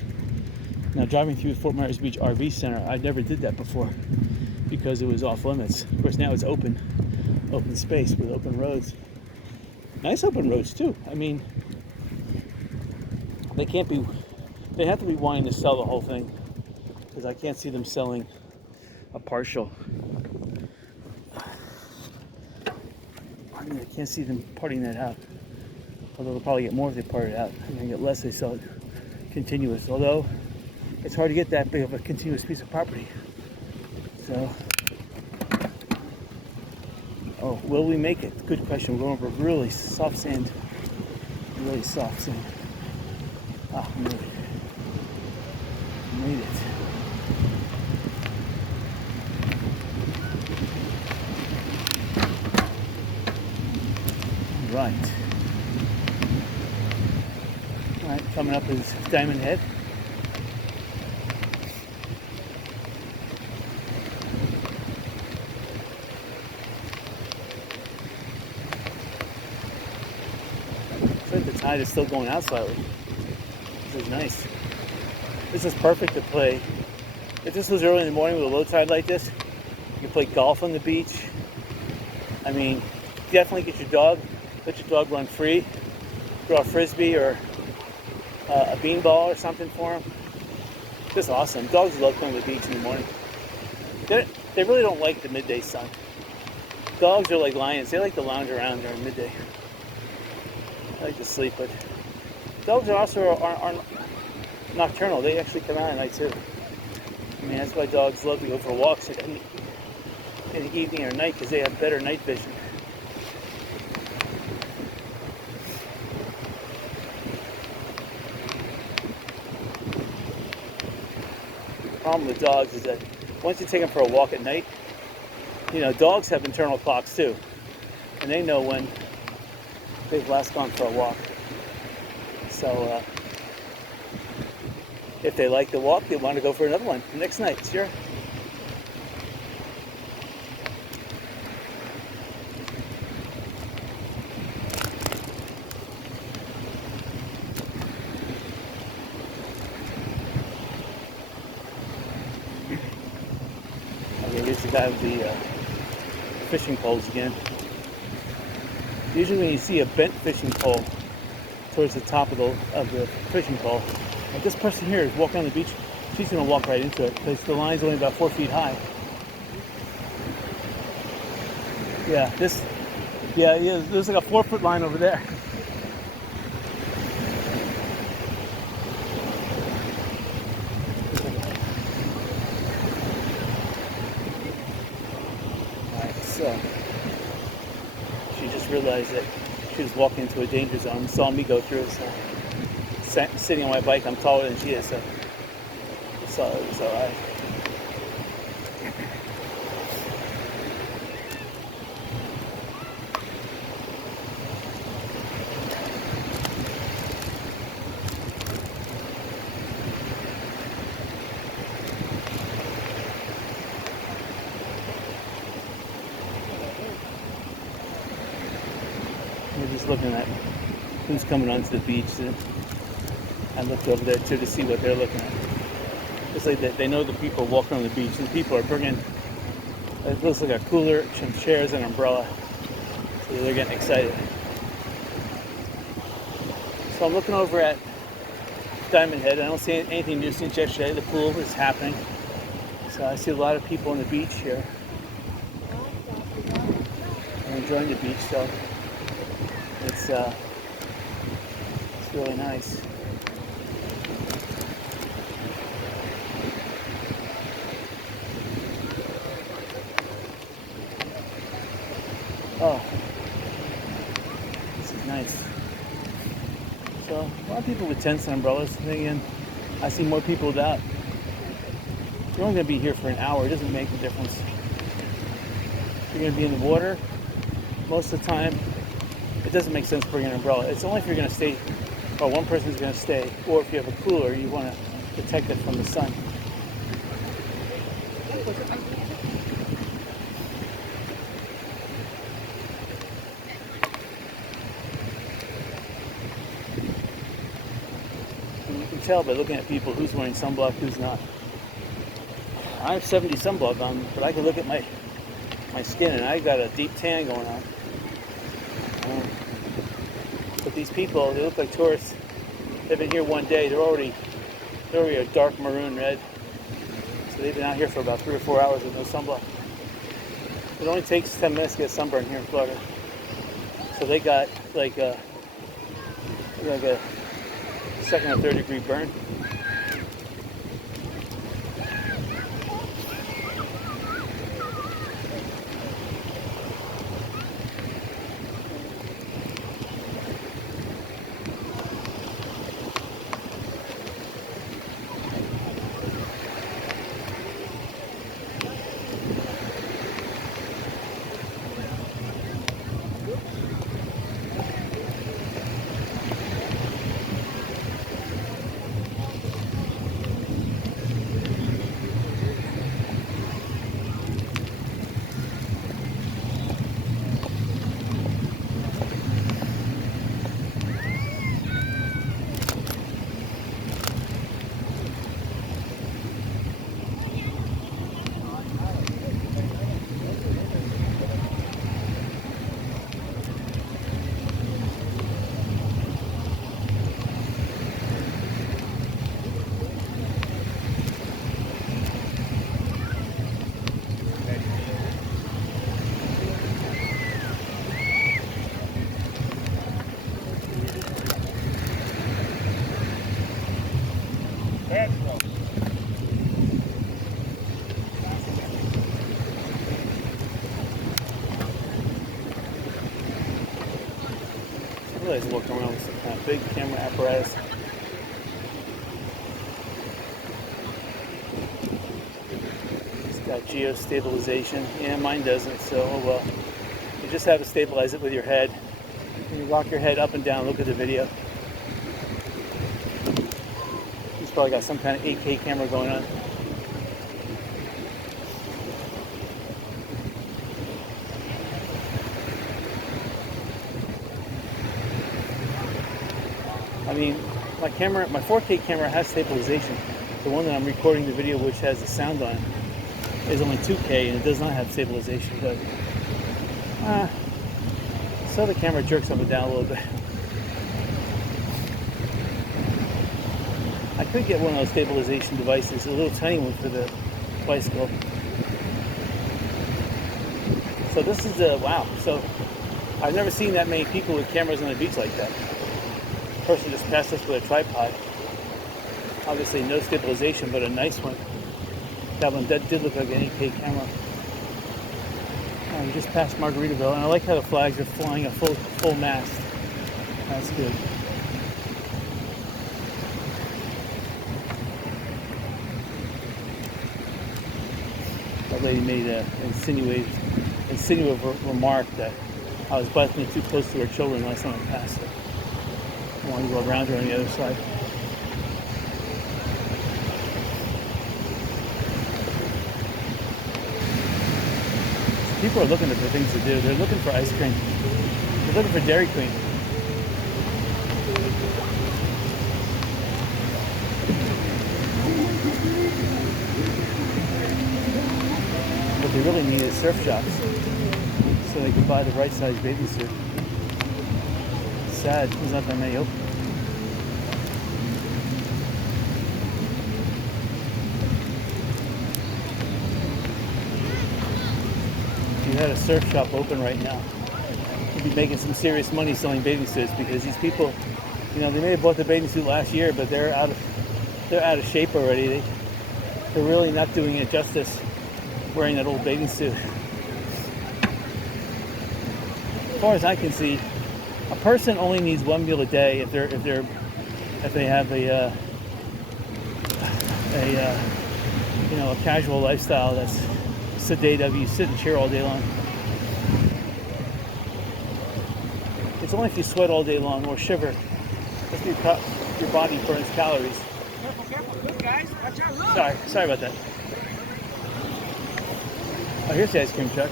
Now, driving through Fort Myers Beach RV Center, I never did that before because it was off limits. Of course, now it's open space with open roads. Nice open roads too. I mean, they have to be wanting to sell the whole thing, because I can't see them selling a partial. I mean, I can't see them parting that out. Although they'll probably get more if they part it out. And they get less if they sell it continuous. Although it's hard to get that big of a continuous piece of property. So, will we make it? Good question. We're going over really soft sand. Really soft sand. Ah, made it. Right. Alright, coming up is Diamond Head. Looks like the tide is still going out slightly. This is nice. This is perfect to play. If this was early in the morning with a low tide like this, you can play golf on the beach. I mean, definitely get your dog. Let your dog run free, throw a frisbee or a beanball or something for him. Just awesome. Dogs love going to the beach in the morning. They really don't like the midday sun. Dogs are like lions. They like to lounge around during midday. I like to sleep, but dogs are also are nocturnal. They actually come out at night too. I mean, that's why dogs love to go for walks in the evening or night, because they have better night vision. The problem with dogs is that once you take them for a walk at night, dogs have internal clocks too, and they know when they've last gone for a walk. So if they like the walk, they want to go for another one the next night. Sure. Here's the guy with the fishing poles again. Usually when you see a bent fishing pole towards the top of the fishing pole, like this person here is walking on the beach, she's going to walk right into it because the line's only about 4 feet high. Yeah, there's like a 4-foot line over there. So she just realized that she was walking into a danger zone and saw me go through. So sitting on my bike, I'm taller than she is, so it was all right. just looking at who's coming onto the beach. And I looked over there too to see what they're looking at. It's like they know the people walking on the beach, and people are bringing, it looks like a cooler, some chairs, and an umbrella. So they're getting excited. So I'm looking over at Diamond Head. I don't see anything new since yesterday. The pool is happening. So I see a lot of people on the beach here. I'm enjoying the beach, so it's really nice. Oh, this is nice. So a lot of people with tents and umbrellas. And again, I see more people without. You're only going to be here for an hour. It doesn't make a difference. You're going to be in the water most of the time. It doesn't make sense to bring an umbrella. It's only if you're going to stay, or one person's going to stay, or if you have a cooler, you want to protect it from the sun. And you can tell by looking at people who's wearing sunblock, who's not. I have 70 sunblock on, but I can look at my skin and I got a deep tan going on. But these people, they look like tourists. They've been here one day. They're already a dark maroon red. So they've been out here for about 3 or 4 hours with no sunblock. It only takes 10 minutes to get sunburned here in Florida. So they got like a second or third degree burn. I realize walking around with some kind of big camera apparatus. It's got geo-stabilization. Yeah, mine doesn't, so oh well. You just have to stabilize it with your head. When you rock your head up and down, look at the video. He's probably got some kind of 8K camera going on. I mean, my 4K camera has stabilization. The one that I'm recording the video, which has the sound on, is only 2K and it does not have stabilization. But so the camera jerks up and down a little bit. I could get one of those stabilization devices, a little tiny one for the bicycle. So this is wow. So I've never seen that many people with cameras on the beach like that. Person just passed us with a tripod. Obviously no stabilization, but a nice one. That one did look like an 8K camera. We just passed Margaritaville, and I like how the flags are flying a full mast. That's good. That lady made an insinuative remark that I was biking too close to her children last time I passed her. I want to go around her on the other side. People are looking for things to do. They're looking for ice cream. They're looking for Dairy Queen. they really needed surf shops so they could buy the right size bathing suit. It's sad, there's not that many open. If you had a surf shop open right now, you'd be making some serious money selling bathing suits, because these people, they may have bought the bathing suit last year, but they're out of shape already. They're really not doing it justice wearing that old bathing suit. As far as I can see, a person only needs one meal a day if they have a casual lifestyle that's sedative. You sit in a chair all day long. It's only if you sweat all day long or shiver that your body burns calories. Careful, look guys, watch out, look! Sorry about that. Oh, here's the ice cream truck.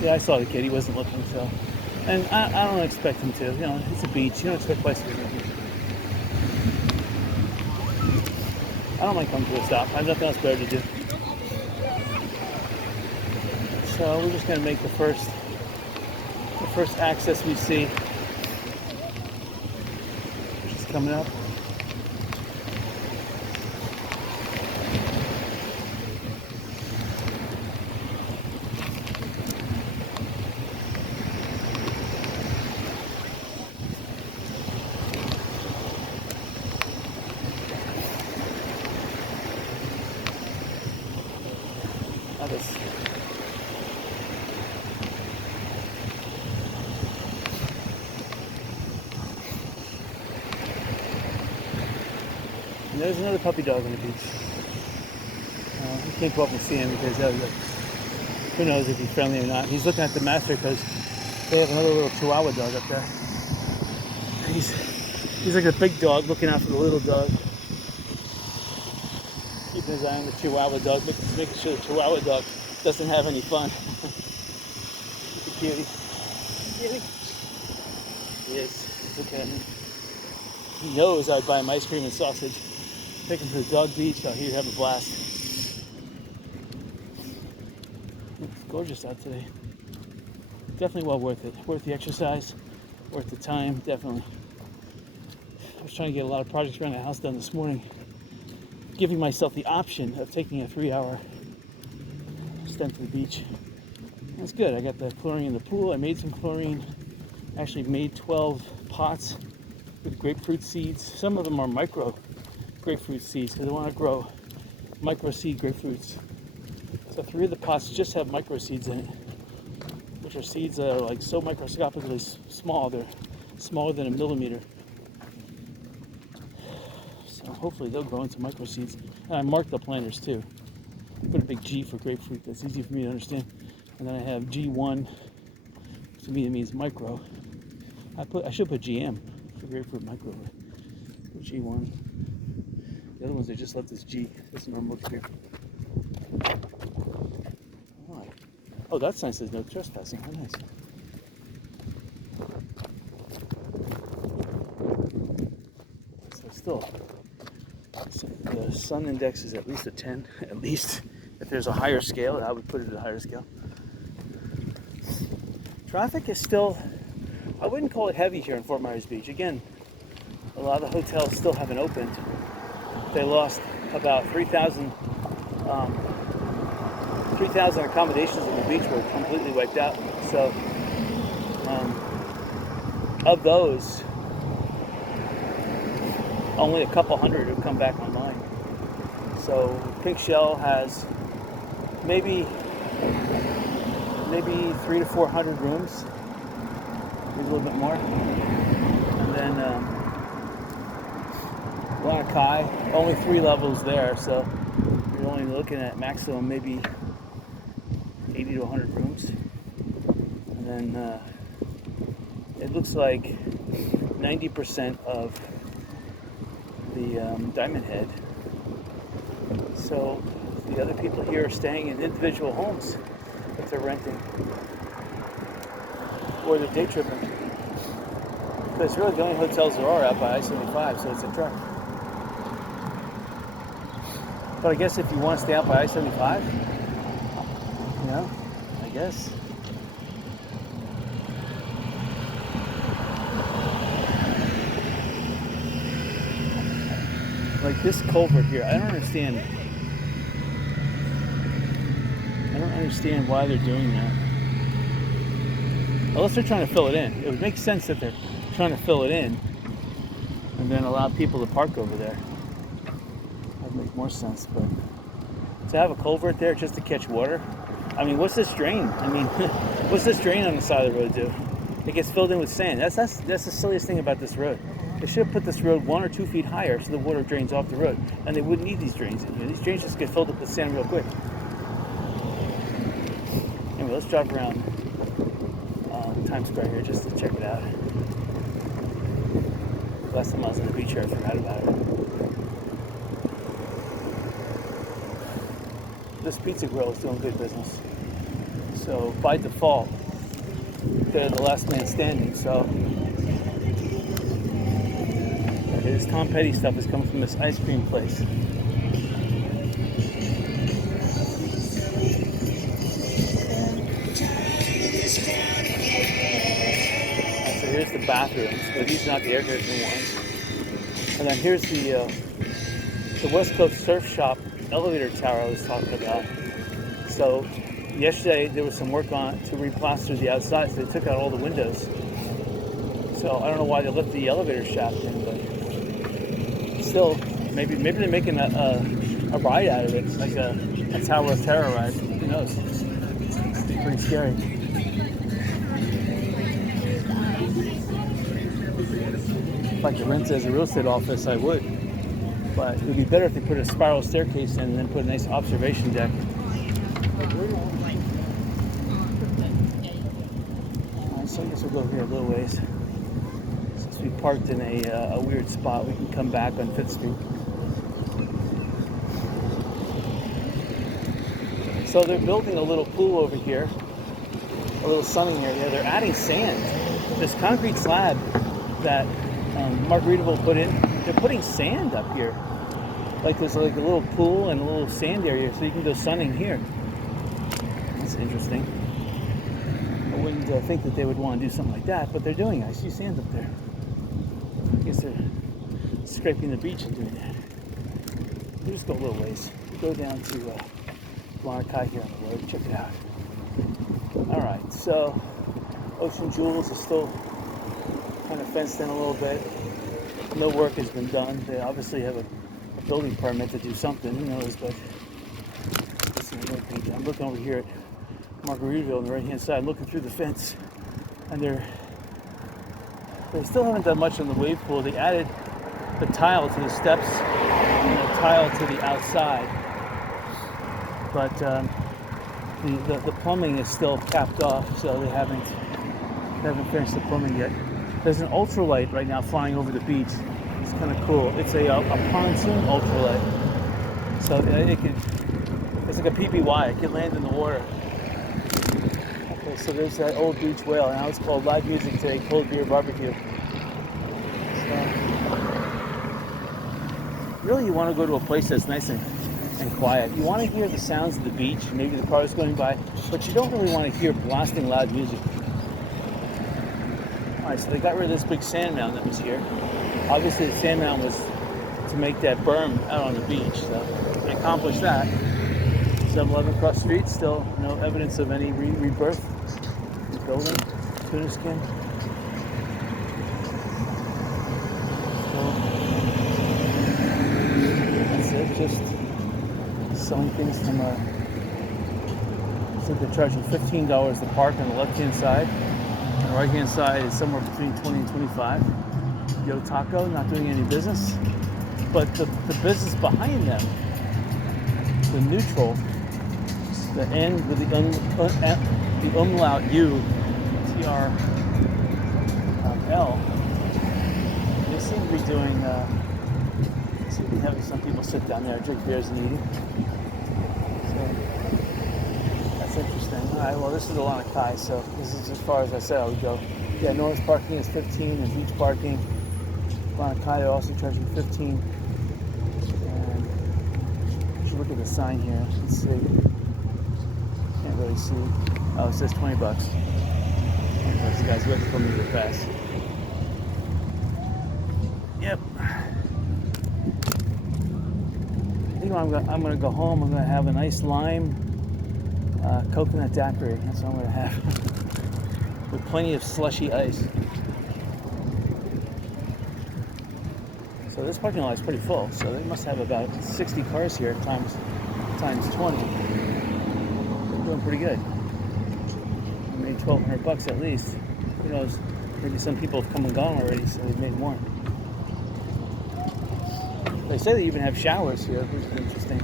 Yeah, I saw the kid. He wasn't looking, so. And I don't expect him to. It's a beach. You don't expect bicycles on the beach. I don't mind coming to a stop. I have nothing else better to do. So we're just going to make the first access we see, which is coming up. And there's another puppy dog on the beach. We can't go up and see him because who knows if he's friendly or not. He's looking at the master because they have another little Chihuahua dog up there. And he's like a big dog looking out for the little dog. Keeping his eye on the Chihuahua dog, making sure the Chihuahua dog doesn't have any fun. Cutie. Cutie. He is. Look at him. He knows I'd buy him ice cream and sausage. Take him to the dog beach. Oh, he'd have a blast. It's gorgeous out today. Definitely well worth it. Worth the exercise. Worth the time. Definitely. I was trying to get a lot of projects around the house done this morning. Giving myself the option of taking a 3-hour stint to the beach. That's good. I got the chlorine in the pool. I made some chlorine. Actually made 12 pots with grapefruit seeds. Some of them are micro grapefruit seeds because I want to grow micro seed grapefruits. So 3 of the pots just have micro seeds in it, which are seeds that are like so microscopically small, they're smaller than a millimeter. So hopefully they'll grow into micro seeds. And I marked the planters too. Put a big G for grapefruit, that's easy for me to understand. And then I have G1, to me it means micro. I should put GM for grapefruit micro. G1. The other ones I just left this G. This normal here. Oh, that sign says no trespassing. How nice. So still, the sun index is at least a 10. At least, if there's a higher scale, I would put it at a higher scale. Traffic is still, I wouldn't call it heavy here in Fort Myers Beach. Again, a lot of the hotels still haven't opened. They lost about 3,000 accommodations on the beach were completely wiped out. So of those, only a couple hundred have come back online. So Pink Shell has maybe 300 to 400 rooms, maybe a little bit more. And then Lanakai, only 3 levels there, so you're only looking at maximum maybe 80 to 100 rooms. And then it looks like 90% of the Diamond Head. So the other people here are staying in individual homes that they're renting, or they're day tripping. it's really the only hotels there are out by I-75, so it's a trek. But I guess if you want to stay out by I-75, you know, I guess. Like this culvert here, I don't understand why they're doing that. Unless they're trying to fill it in. It would make sense that they're trying to fill it in and then allow people to park over there. That would make more sense, but to have a culvert there just to catch water, I mean, what's this drain? I mean, what's this drain on the side of the road do? It gets filled in with sand. That's the silliest thing about this road. They should have put this road 1 or 2 feet higher so the water drains off the road, and they wouldn't need these drains in here. These drains just get filled up with sand real quick. Anyway, let's drive around Times Square here just to check it out. Last time I was on the beach here, I forgot about it. This pizza grill is doing good business. So by default, they're the last man standing. So this Tom Petty stuff is coming from this ice cream place. So here's the bathrooms, but these are not the air conditioning ones. And then here's the West Coast Surf Shop elevator tower I was talking about. So yesterday there was some work on it to replaster the outside, so they took out all the windows. So I don't know why they left the elevator shaft in, but still, maybe they're making a ride out of it, like a Tower of Terror ride. Who knows? It's pretty scary. If I could rent it as a real estate office, I would. But it would be better if they put a spiral staircase in and then put a nice observation deck. Alright, so I guess we'll go here a little ways. Since we parked in a weird spot, we can come back on 5th Street. So they're building a little pool over here, a little sunning area. They're adding sand. This concrete slab that Margaritaville put in, they're putting sand up here. Like there's like a little pool and a little sand area, so you can go sunning here. That's interesting. I wouldn't think that they would want to do something like that, but they're doing it. I see sand up there. I guess they're scraping the beach and doing that. We'll just go a little ways. Go down to Maracay here on the road. Check it out. Alright, so Ocean Jewels is still kind of fenced in a little bit. No work has been done. They obviously have a building permit to do something, who knows, but I'm looking over here at Margaritaville on the right hand side, looking through the fence, and they still haven't done much on the wave pool. They added the tile to the steps and a tile to the outside, but the plumbing is still capped off, so they haven't finished the plumbing yet. There's an ultralight right now flying over the beach. It's kind of cool. It's a pontoon ultralight. So it's like a PBY. It can land in the water. Okay, so there's that old beach whale. Now it's called Live Music Today, Cold Beer Barbecue. So, really, you want to go to a place that's nice and quiet. You want to hear the sounds of the beach, maybe the cars going by, but you don't really want to hear blasting loud music. Alright, so they got rid of this big sand mound that was here. Obviously the sand mound was to make that berm out on the beach, so they accomplished that. 7-Eleven cross street, still no evidence of any rebirth. The building, tuna skin. So, that's it, just selling things from so they're charging $15 to park on the left-hand side. On the right-hand side is somewhere between 20 and 25. Yo Taco, not doing any business. But the business behind them, the neutral, the N with the umlaut U, TRL, they seem to be doing, see, we have some people sit down there, drink beers and eat. So, that's interesting. All right, well, this is the Lanai, so this is as far as I said I would go. Yeah, noise parking is 15, and beach parking. Bonacaya also charging 15. And you should look at the sign here. Let's see. Can't really see. Oh, it says 20 bucks. Those guys waiting for me to pass. Yep. I think I'm gonna go home. I'm gonna have a nice lime coconut daiquiri. That's what I'm gonna have. With plenty of slushy ice. So this parking lot is pretty full. So they must have about 60 cars here times 20. They're doing pretty good. I made $1,200 at least. Who knows? Maybe some people have come and gone already, so they've made more. They say they even have showers here, which is interesting.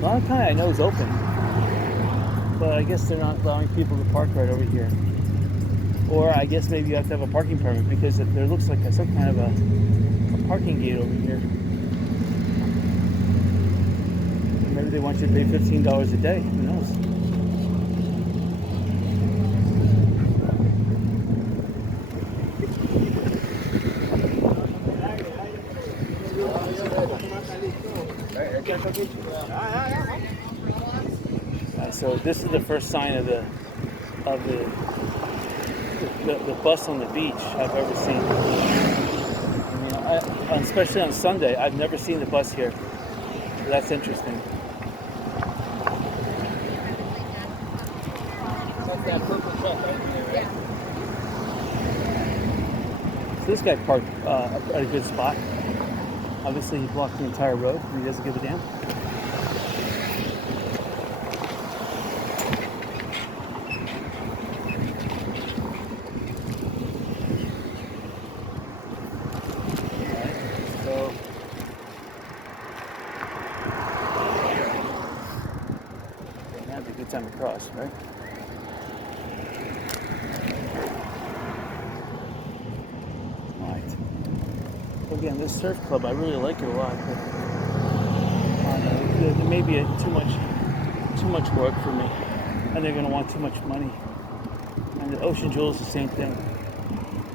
Bonacaya I know is open, but I guess they're not allowing people to park right over here. Or I guess maybe you have to have a parking permit because there looks like some kind of a parking gate over here. Maybe they want you to pay $15 a day. Who knows? So this is the first sign of the bus on the beach I've ever seen. I mean, especially on Sunday, I've never seen the bus here. So that's interesting. That's that purple truck right there, right? So this guy parked at a good spot. Obviously, he blocked the entire road, and he doesn't give a damn. That'd be a good time to cross, right? Alright. Again, this surf club, I really like it a lot, but there may be too much work for me, and they're going to want too much money. And the Ocean Jewel is the same thing.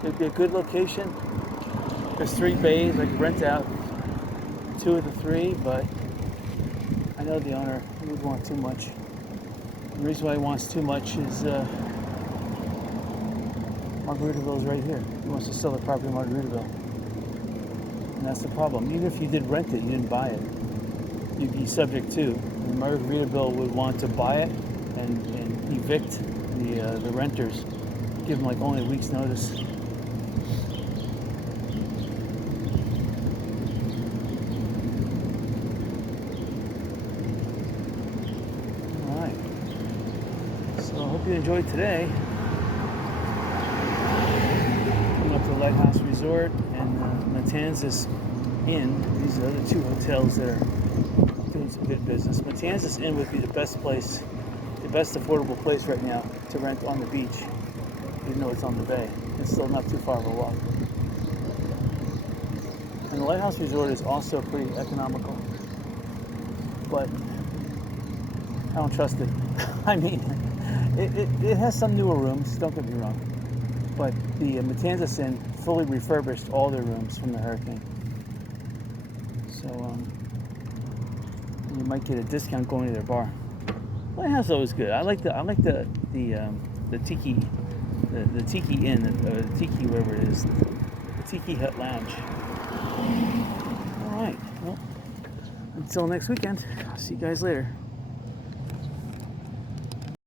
It'd be a good location. There's 3 bays. I could rent out 2 of the 3, but I know the owner would want too much. The reason why he wants too much is Margaritaville's right here. He wants to sell the property in Margaritaville. And that's the problem. Even if you did rent it, you didn't buy it, you'd be subject to. And Margaritaville would want to buy it and evict the renters, give them like only a week's notice. Alright. So I hope you enjoyed today. Coming up to the Lighthouse Resort and Matanzas Inn. These are the other 2 hotels that are doing some good business. Matanzas Inn would be the best place, the best affordable place right now to rent on the beach, even though it's on the bay. It's still not too far of a walk. And the Lighthouse Resort is also pretty economical, but I don't trust it. I mean, it has some newer rooms, don't get me wrong, but the Matanzas Inn fully refurbished all their rooms from the hurricane. So you might get a discount going to their bar. Lighthouse is always good. I like the tiki, the tiki inn, the tiki wherever it is, the Tiki Hut Lounge. All right. Well, until next weekend. I'll see you guys later.